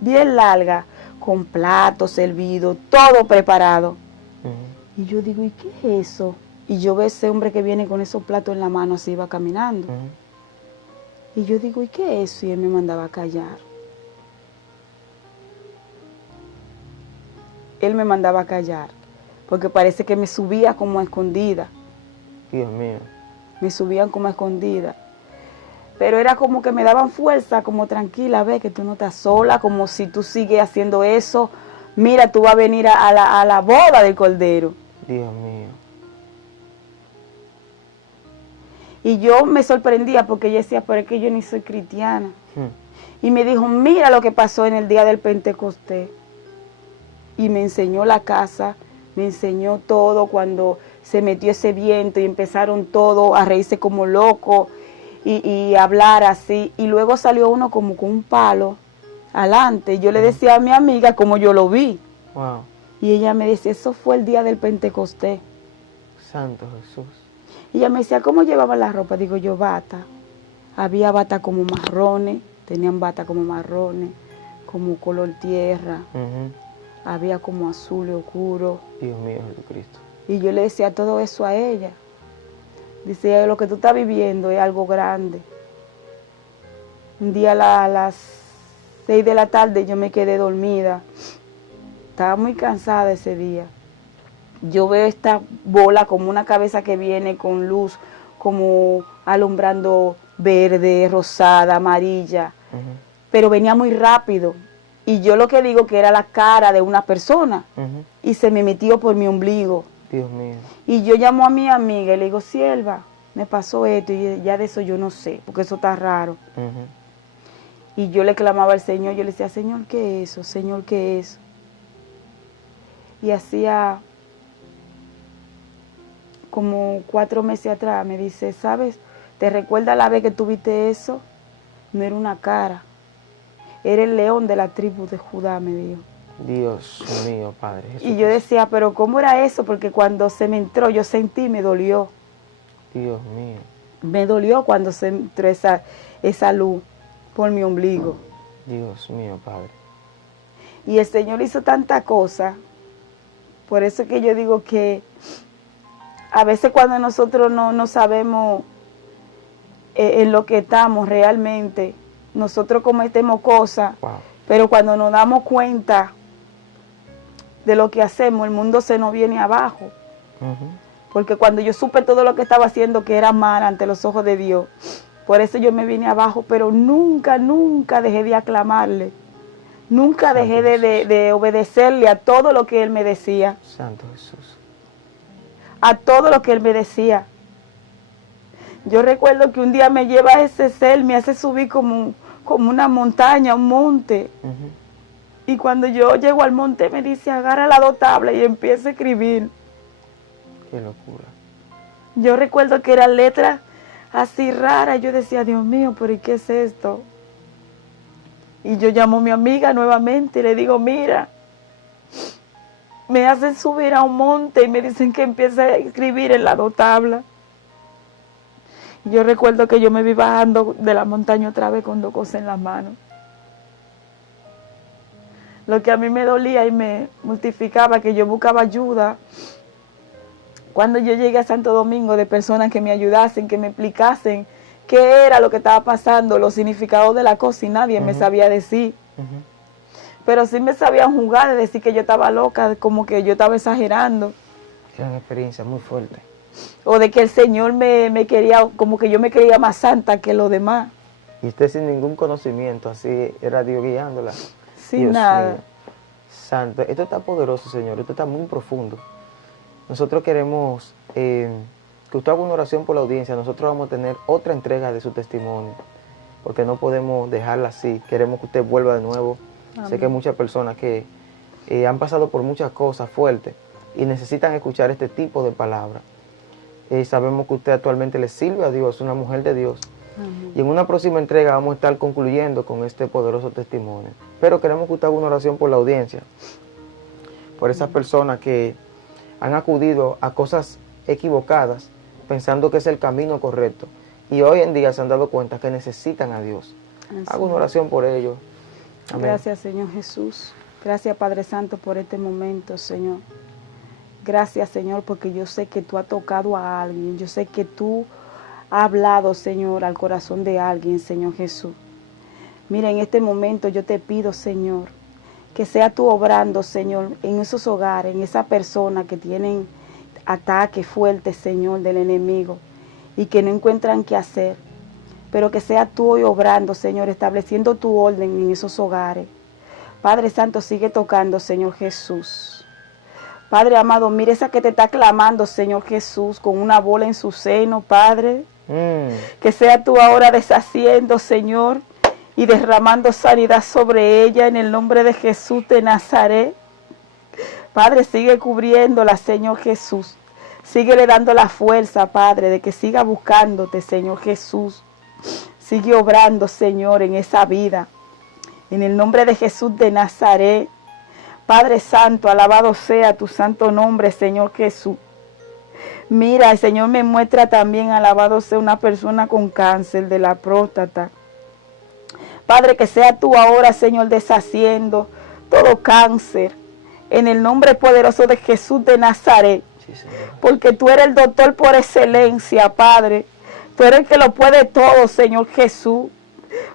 bien larga, con platos servidos, todo preparado. Y yo digo, ¿y qué es eso? Y yo veo ese hombre que viene con esos platos en la mano, así va caminando. Y yo digo, ¿y qué es eso? Y él me mandaba a callar. Él me mandaba a callar, porque parece que me subía como a escondida. Dios mío. Me subían como a escondida. Pero era como que me daban fuerza, como tranquila, ve que tú no estás sola, como si tú sigues haciendo eso. Mira, tú vas a venir a la boda del Cordero. Dios mío. Y yo me sorprendía porque ella decía, pero es que yo ni soy cristiana. Y me dijo, mira lo que pasó en el día del Pentecostés. Y me enseñó la casa, me enseñó todo cuando se metió ese viento y empezaron todos a reírse como locos y hablar así. Y luego salió uno como con un palo adelante. Yo le decía a mi amiga como yo lo vi. Wow. Y ella me decía, eso fue el día del Pentecostés. Santo Jesús. Y ella me decía, ¿cómo llevaban la ropa? Digo yo, bata. Había bata como marrones, tenían bata como marrones, como color tierra. Había como azul y oscuro. Dios mío, Jesucristo. Y yo le decía todo eso a ella. Dice, lo que tú estás viviendo es algo grande. Un día a las 6 de la tarde yo me quedé dormida. Estaba muy cansada ese día. Yo veo esta bola como una cabeza que viene con luz, como alumbrando verde, rosada, amarilla. Pero venía muy rápido. Y yo lo que digo que era la cara de una persona. Y se me metió por mi ombligo. Dios mío. Y yo llamo a mi amiga y le digo, sierva, me pasó esto. Y ya de eso yo no sé, porque eso está raro. Y yo le clamaba al Señor, yo le decía, Señor, ¿qué es eso? Señor, ¿qué es eso? Y hacía como 4 meses atrás me dice, ¿sabes? ¿Te recuerdas la vez que tuviste eso? No era una cara. Era el león de la tribu de Judá, me dijo. Dios mío, Padre Jesús. Y yo decía, pero ¿cómo era eso? Porque cuando se me entró, yo sentí, me dolió. Dios mío. Me dolió cuando se entró esa luz por mi ombligo. Dios mío, Padre. Y el Señor hizo tanta cosa. Por eso que yo digo que a veces cuando nosotros no sabemos en lo que estamos realmente, nosotros cometemos cosas, pero cuando nos damos cuenta de lo que hacemos, el mundo se nos viene abajo. Porque cuando yo supe todo lo que estaba haciendo, que era mal ante los ojos de Dios, por eso yo me vine abajo, pero nunca, nunca dejé de aclamarle. Nunca dejé de obedecerle a todo lo que él me decía. Santo Jesús. A todo lo que él me decía. Yo recuerdo que un día me lleva a ese ser, me hace subir como una montaña, un monte. Y cuando yo llego al monte me dice, agarra las 2 tablas y empieza a escribir. Qué locura. Yo recuerdo que eran letras así raras. Yo decía, Dios mío, pero ¿y qué es esto? Y yo llamo a mi amiga nuevamente y le digo, mira, me hacen subir a un monte y me dicen que empiece a escribir en las 2 tablas. Yo recuerdo que yo me vi bajando de la montaña otra vez con 2 cosas en las manos. Lo que a mí me dolía y me mortificaba, que yo buscaba ayuda. Cuando yo llegué a Santo Domingo, de personas que me ayudasen, que me explicasen qué era lo que estaba pasando, los significados de la cosa, y nadie me sabía decir. Pero sí me sabían jugar, de decir que yo estaba loca, como que yo estaba exagerando. Era una experiencia muy fuerte. O de que el Señor me quería, como que yo me creía más santa que los demás. Y usted sin ningún conocimiento, así era Dios guiándola. Sin Dios nada. mío. Santo, esto está poderoso, Señor, esto está muy profundo. Nosotros queremos que usted haga una oración por la audiencia. Nosotros vamos a tener otra entrega de su testimonio, porque no podemos dejarla así. Queremos que usted vuelva de nuevo. Amén. Sé que hay muchas personas que han pasado por muchas cosas fuertes y necesitan escuchar este tipo de palabras. Sabemos que usted actualmente le sirve a Dios, es una mujer de Dios. Amén. Y en una próxima entrega vamos a estar concluyendo con este poderoso testimonio. Pero queremos que usted haga una oración por la audiencia, por esas personas que han acudido a cosas equivocadas pensando que es el camino correcto y hoy en día se han dado cuenta que necesitan a Dios. Haga una oración por ellos. Amén. Gracias, Señor Jesús. Gracias, Padre Santo, por este momento, Señor. Gracias, Señor, porque yo sé que tú has tocado a alguien. Yo sé que tú has hablado, Señor, al corazón de alguien, Señor Jesús. Mira, en este momento yo te pido, Señor, que sea tú obrando, Señor, en esos hogares, en esas personas que tienen ataques fuertes, Señor, del enemigo y que no encuentran qué hacer. Pero que sea tú hoy obrando, Señor, estableciendo tu orden en esos hogares. Padre Santo, sigue tocando, Señor Jesús. Padre amado, mire esa que te está clamando, Señor Jesús, con una bola en su seno, Padre. Que sea tú ahora deshaciendo, Señor, y derramando sanidad sobre ella en el nombre de Jesús de Nazaret. Padre, sigue cubriéndola, Señor Jesús. Síguele dando la fuerza, Padre, de que siga buscándote, Señor Jesús. Sigue obrando, Señor, en esa vida. En el nombre de Jesús de Nazaret. Padre Santo, alabado sea tu santo nombre, Señor Jesús. Mira, el Señor me muestra también, alabado sea una persona con cáncer de la próstata. Padre, que sea tú ahora, Señor, deshaciendo todo cáncer. En el nombre poderoso de Jesús de Nazaret. Sí, porque tú eres el doctor por excelencia, Padre. Tú eres el que lo puede todo, Señor Jesús.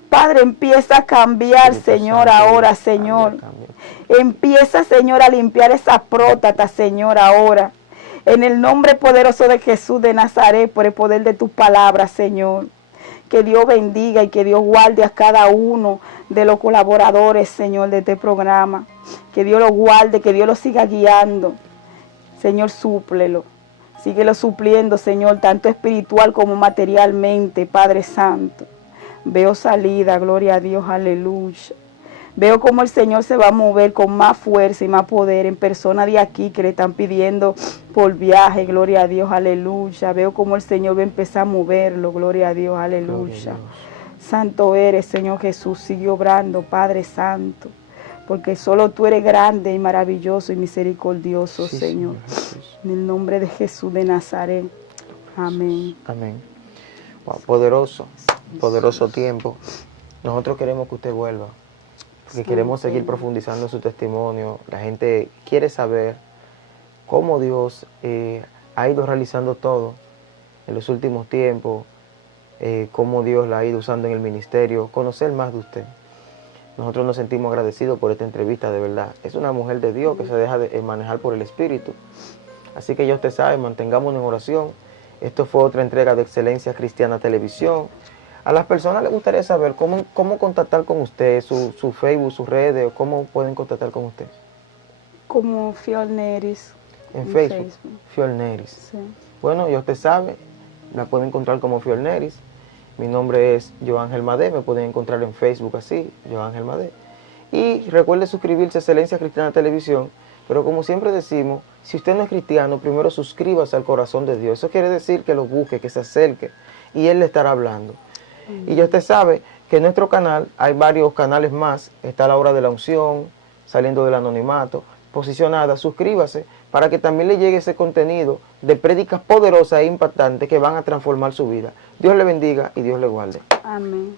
Padre, empieza a cambiar, Señor, ahora, Señor. Empieza, Señor, a limpiar esa próstata, Señor, ahora. En el nombre poderoso de Jesús de Nazaret, por el poder de tus palabras, Señor. Que Dios bendiga y que Dios guarde a cada uno de los colaboradores, Señor, de este programa. Que Dios lo guarde, que Dios lo siga guiando. Señor, súplelo. Síguelo supliendo, Señor, tanto espiritual como materialmente, Padre Santo. Veo salida, gloria a Dios, aleluya. Veo cómo el Señor se va a mover con más fuerza y más poder en personas de aquí que le están pidiendo por viaje, gloria a Dios, aleluya. Veo cómo el Señor va a empezar a moverlo, gloria a Dios, aleluya. Santo eres, Señor Jesús, sigue obrando, Padre Santo, porque solo tú eres grande y maravilloso y misericordioso, sí, Señor. En el nombre de Jesús de Nazaret. Amén. Amén. Wow, poderoso, poderoso tiempo. Nosotros queremos que usted vuelva, porque queremos seguir profundizando en su testimonio. La gente quiere saber cómo Dios ha ido realizando todo en los últimos tiempos, cómo Dios la ha ido usando en el ministerio, conocer más de usted. Nosotros nos sentimos agradecidos por esta entrevista, de verdad. Es una mujer de Dios que se deja de manejar por el Espíritu. Así que ya usted sabe, mantengámonos en oración. Esto fue otra entrega de Excelencia Cristiana Televisión. A las personas les gustaría saber cómo contactar con usted, su Facebook, sus redes, o cómo pueden contactar con usted. Como Fiolneris. En Facebook, Fiolneris. Sí. Bueno, ya usted sabe, la pueden encontrar como Fiolneris. Mi nombre es Joángel Madé, me pueden encontrar en Facebook así, Joángel Madé. Y recuerde suscribirse a Excelencia Cristiana Televisión, pero como siempre decimos, si usted no es cristiano, primero suscríbase al corazón de Dios. Eso quiere decir que lo busque, que se acerque, y Él le estará hablando. Y ya usted sabe que en nuestro canal hay varios canales más, está La Hora de la Unción, Saliendo del Anonimato, Posicionada. Suscríbase para que también le llegue ese contenido de prédicas poderosas e impactantes que van a transformar su vida. Dios le bendiga y Dios le guarde. Amén.